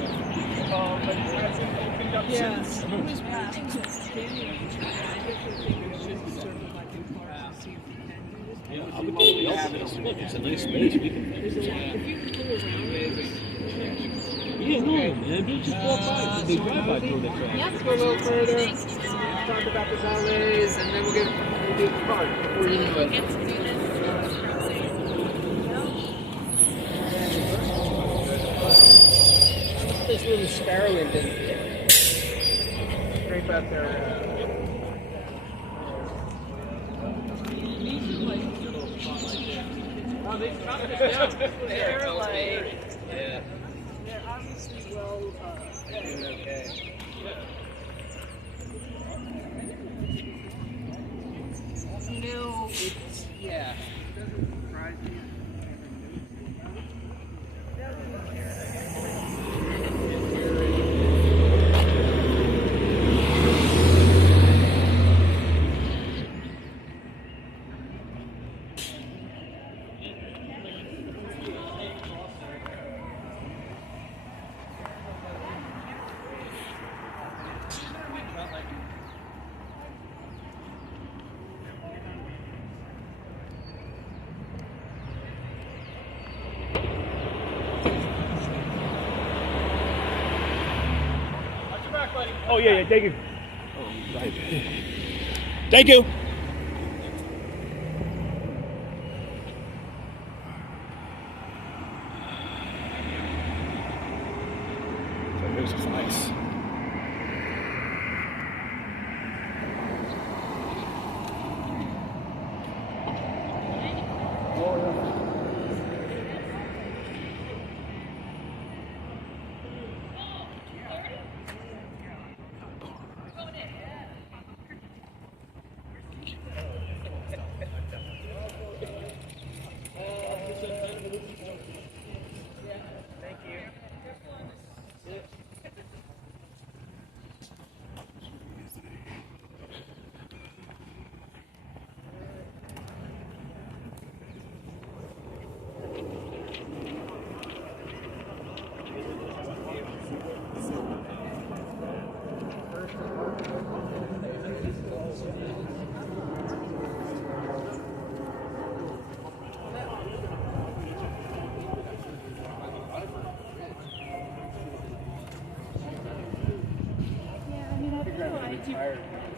But it hasn't opened up since. Yeah, I'll be totally open. Look, it's a nice space. We can. Yeah, no, man. Just walk by. They drive by through the track. Let's go a little further. Talk about the valets, and then we'll do the park before you know it. This little sparrowing thing. Scrape out their. Oh, they chopped it down. They're like, yeah. They're obviously well. Doing okay. You know, it's yeah. It doesn't surprise me. Oh, yeah, thank you. Thank you. There's some ice.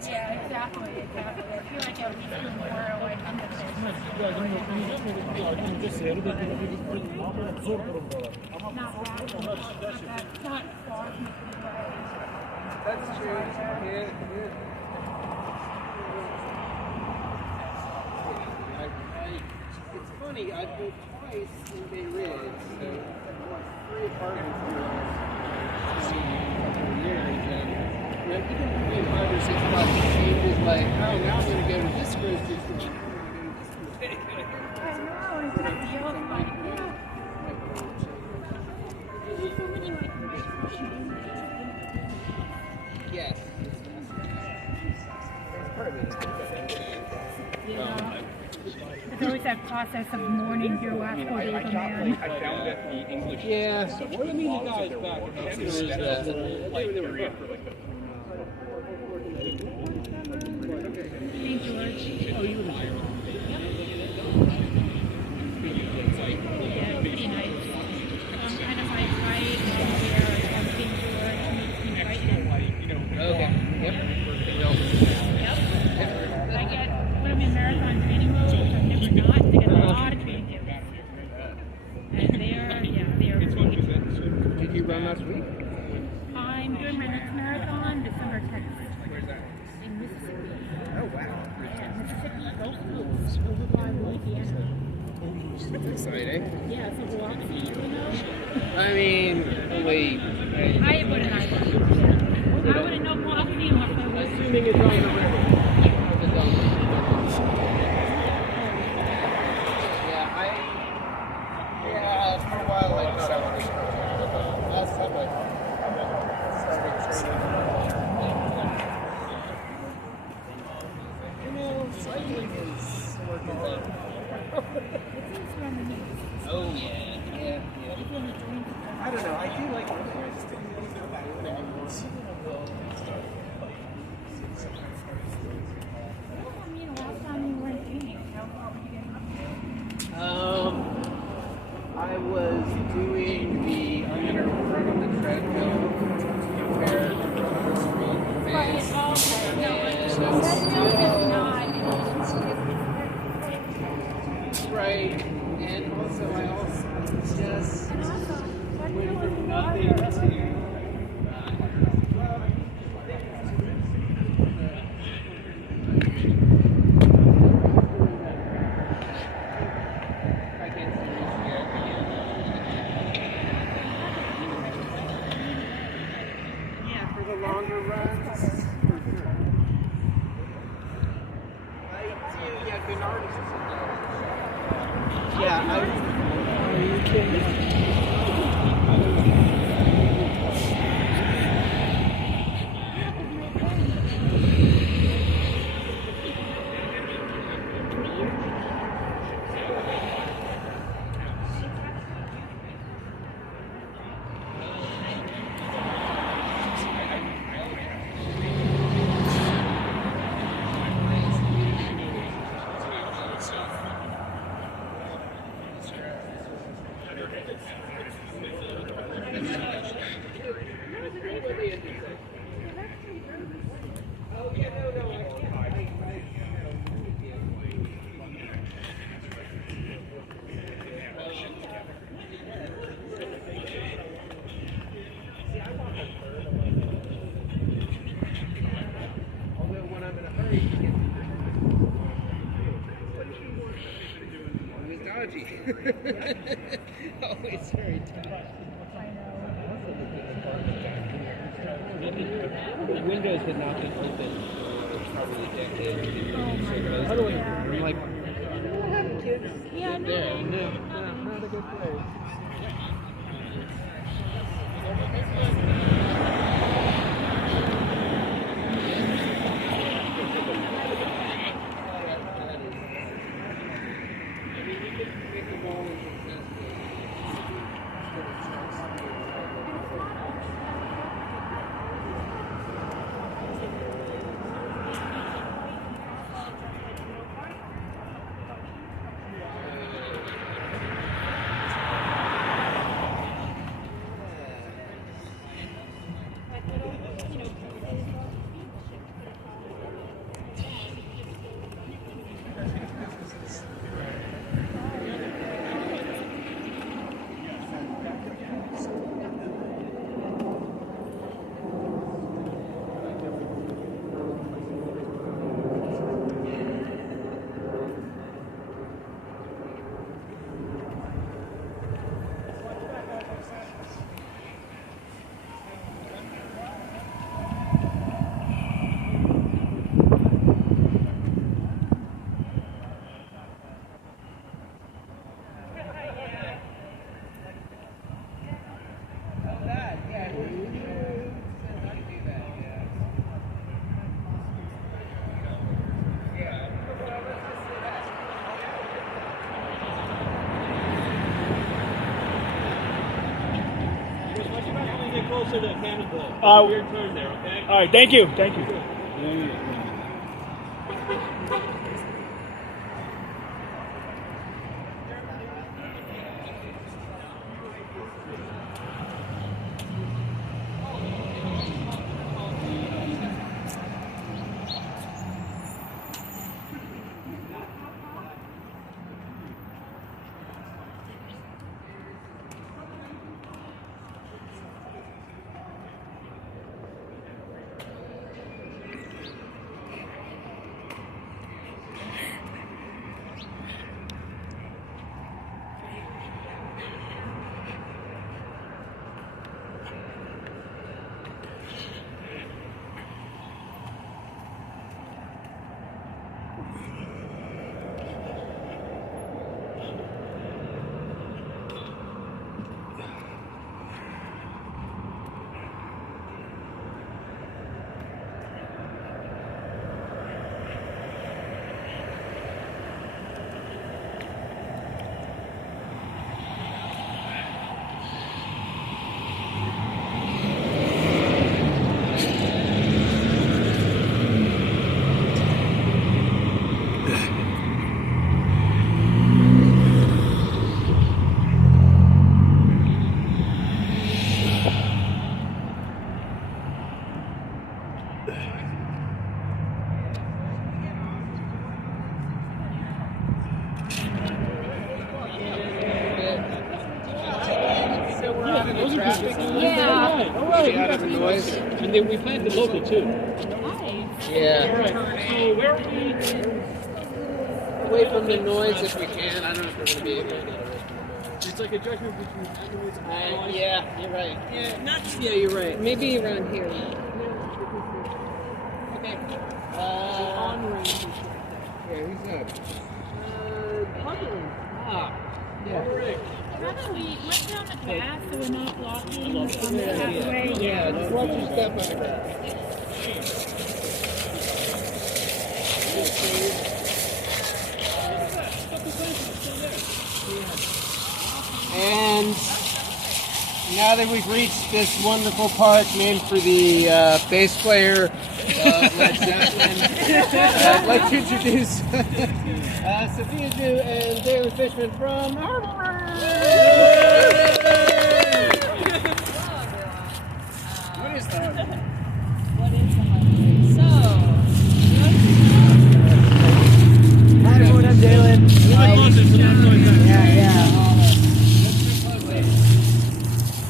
Yeah, exactly. I feel like I would be doing more away from the not far from the That's true. It's funny, I've been twice in Bay Ridge, so I've bought 3 apartments in the last couple of years, and even between 5 or 6 bucks, it changes like, oh, now I'm going to go to this grocery store. Yes. There's always that process of mourning your last 4 days of man. I found that the English. Yeah. So what do you mean the guys back? St. George. Oh, you were there. Yeah, pretty nice. Kind of like right where St. George meets me right now. Okay. Yep. I get, when I'm in marathon training mode, which I've never not, they get a lot of training tips. And they are great. Did you run last week? I'm doing my next marathon December 10th. Where's that? In Mississippi. Oh, wow. Yeah, Mississippi Gulf Coast over by Louisiana. That's exciting. Yeah, it's a Biloxi, you know? I mean, only... I wouldn't know Biloxi unless I was... Assuming it's on the river. Yeah, for a while I just last time I started training. You know, cycling is working out. Oh yeah. I don't know. I do like running. I just didn't really know that last time you weren't training, how were you getting up to? I was doing I'm gonna run on the treadmill compared to the street phase. Right, and also I just went from nothing to longer runs. Always very tough. The windows had not been open for probably a decade. I'm like, I don't have kids in there. No, not a good place. closer to Cannonball. Weird turn there, okay? All right, thank you. Thank you. And then we planted local too. Yeah. All right. So where are we? Away from the noise if we can. I don't know if we're going to be able to get away from the noise. It's like a judgment between noise and noise. Yeah, you're right. Yeah, you're right. Maybe around here. Okay. On range. Yeah, who's that? Hovering. Yeah. How about we went down the path so we're not blocking on the Yeah, pathway? just watch your step on the grass. And now that we've reached this wonderful park named for the bass player Led Zeppelin, I'd like to introduce Sophia Dew and David Fishman from What is that? What is the So, hi everyone, I'm Dalen.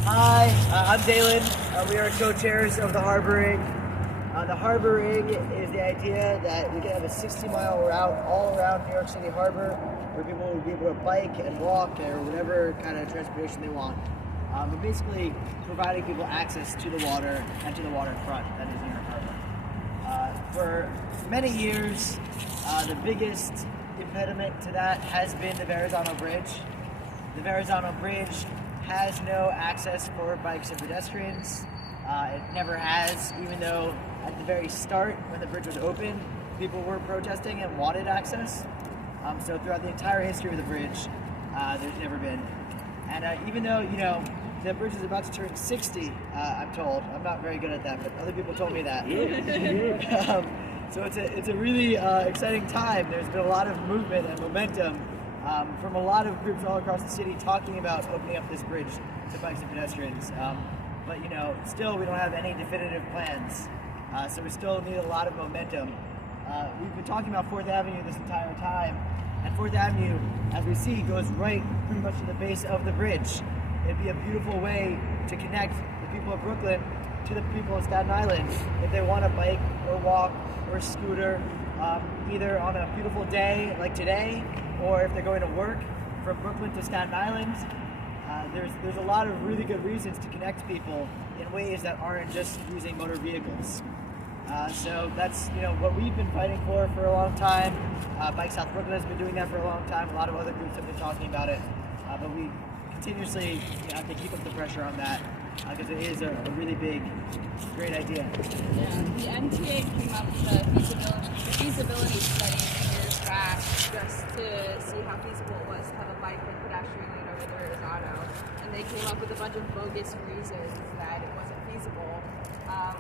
Hi, I'm Dalen. We are co-chairs of the Harboring. The Harboring is the idea that we can have a 60-mile route all around New York City Harbor where people will be able to bike and walk or whatever kind of transportation they want. But basically providing people access to the water and to the waterfront that is New York Harbor. For many years, the biggest impediment to that has been the Verrazano Bridge. The Verrazano Bridge has no access for bikes and pedestrians. It never has, even though at the very start, when the bridge was open, people were protesting and wanted access. So throughout the entire history of the bridge, there's never been. And even though, the bridge is about to turn 60, I'm told. I'm not very good at that, but other people told me that. So it's a really exciting time. There's been a lot of movement and momentum from a lot of groups all across the city talking about opening up this bridge to bikes and pedestrians. But still we don't have any definitive plans. So we still need a lot of momentum. We've been talking about 4th Avenue this entire time, and 4th Avenue, as we see, goes right pretty much to the base of the bridge. It'd be a beautiful way to connect the people of Brooklyn to the people of Staten Island if they want to bike or walk or scooter, either on a beautiful day like today, or if they're going to work from Brooklyn to Staten Island. There's a lot of really good reasons to connect people in ways that aren't just using motor vehicles. So that's what we've been fighting for a long time. Bike South Brooklyn has been doing that for a long time. A lot of other groups have been talking about it, but we continuously have to keep up the pressure on that because it is a really big, great idea. Yeah, the MTA came up with a feasibility study years back just to see how feasible it was to have a bike and pedestrian lane over the Verrazano, and they came up with a bunch of bogus reasons that it wasn't feasible,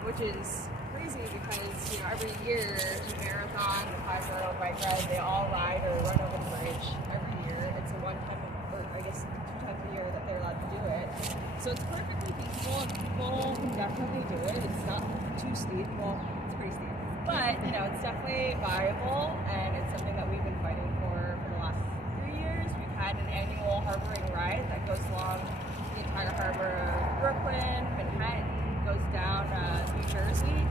which is crazy because every year the marathon, the 5-mile bike ride, they all ride or run over the bridge every year. It's a or I guess 2 times a year that they're allowed to do it. So it's perfectly feasible and people can definitely do it. It's not too steep. Well, it's pretty steep. But, it's definitely viable and it's something that we've been fighting for the last 3 years. We've had an annual harboring ride that goes along the entire harbor of Brooklyn, Manhattan, goes down New Jersey,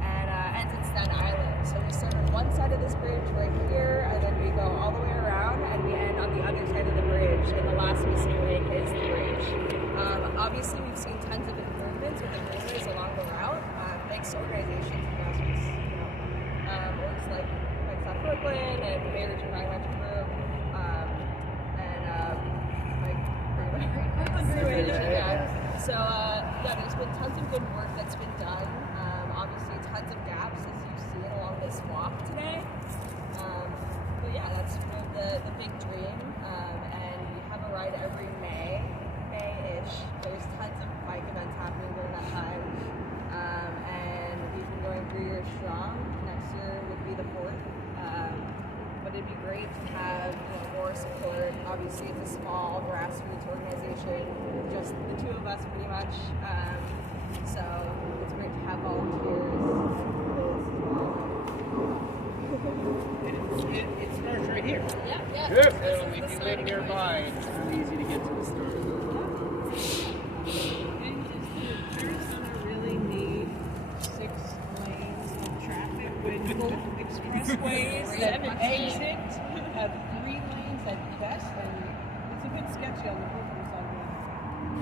and ends in Staten Island. So we start on one side of this bridge right here, and then we go all the way around, and we end on the other side of the bridge, and the last missing link is the bridge. Obviously, we've seen tons of improvements with the bridges along the route, thanks to organizations like works like South Brooklyn and the Mayor's Environmental Group, So there's been tons of good work that's been done. Obviously, tons of gaps as you've seen along this walk today. But yeah, that's sort of the big dream. And we have a ride every May-ish. There's tons of bike events happening during that time. And we've been going 3 years strong. Next year would be the 4th. But it'd be great to have more support. Obviously, it's a small grassroots organization, just the 2 of us pretty much. So it's great to have volunteers. It starts right here. Yeah. So if you live nearby, it's really easy to get to the store. And does the Arizona really need 6 lanes of traffic when both expressways that exit have 3 lanes at best? And it's a bit sketchy on the Brooklyn side.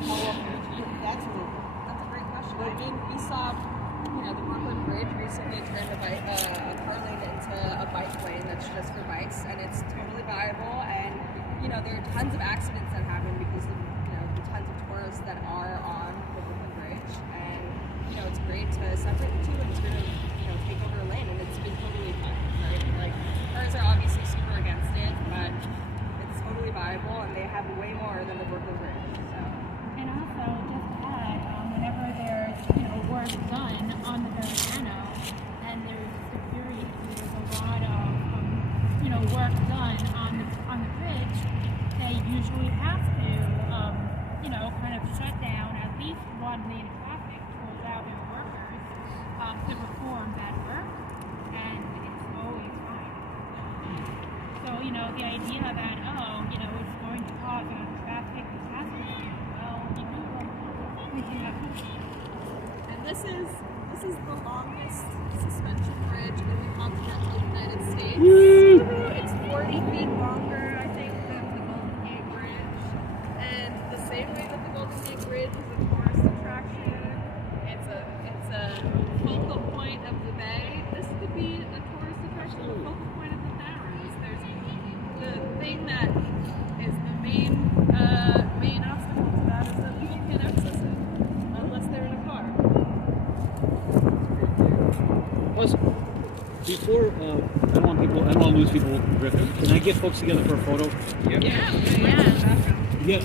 How often do you that's a great question. I mean, we saw, the Brooklyn Bridge recently turned a car lane into a bike lane that's just for bikes, and it's totally viable. And there are tons of accidents that happen because of the tons of tourists that are on the Brooklyn Bridge. And it's great to separate the 2 and sort of take over a lane, and it's been totally fine, right? Like cars are obviously super against it, but it's totally viable, and they have way more than the Brooklyn Bridge. So. And also, just to add, whenever there's work done on the Verrazano, and there's a lot of work done on the bridge, they usually have to kind of shut down at least 1 lane of traffic to allow their workers to perform that work, and it's always fine. So the idea that it's going to cause a traffic catastrophe, well, And this is the longest suspension bridge in the continental United States. Woo! It's 40 feet longer, I think, than the Golden Gate Bridge. And the same way that the Golden Gate Bridge is a tourist attraction, it's a focal point of the bay. This could be a tourist attraction, a focal point of the Narrows. There's the thing that is the main obstacle to that is that people can't access it unless they're in a car. Plus, before I don't want to lose people. Can I get folks together for a photo? Yeah.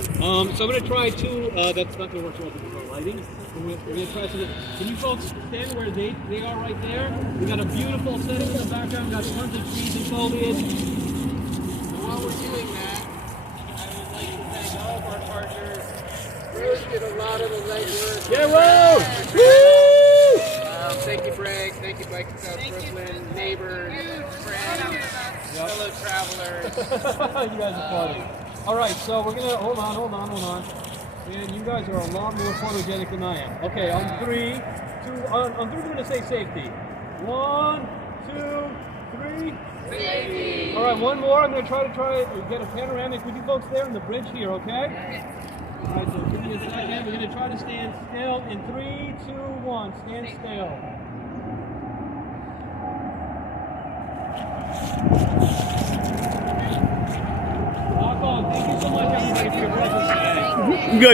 So I'm going to try 2. That's not going to work so well because of the lighting. We're going to try something. Can you folks stand where they are right there? We got a beautiful setting in the background. We got tons of trees and foliage. And while we're doing that, I would like to thank all of our partners. Rose did a lot of the legwork. Yeah, Rose! Woo! Thank you, Greg. Thank you, Bike South Brooklyn, neighbors, friends, fellow travelers. You guys are funny. All right, so we're gonna hold on. And you guys are a lot more photogenic than I am. Okay, on 3, 2, on 3 we're gonna say safety. 1, 2, 3. Safety. All right, one more. I'm gonna try to get a panoramic with you folks there on the bridge here. Okay. All right, so give me a second. We're going to try to stand still in 3, 2, 1. Stand still. Thank you so much, everybody, for your presence today. Good.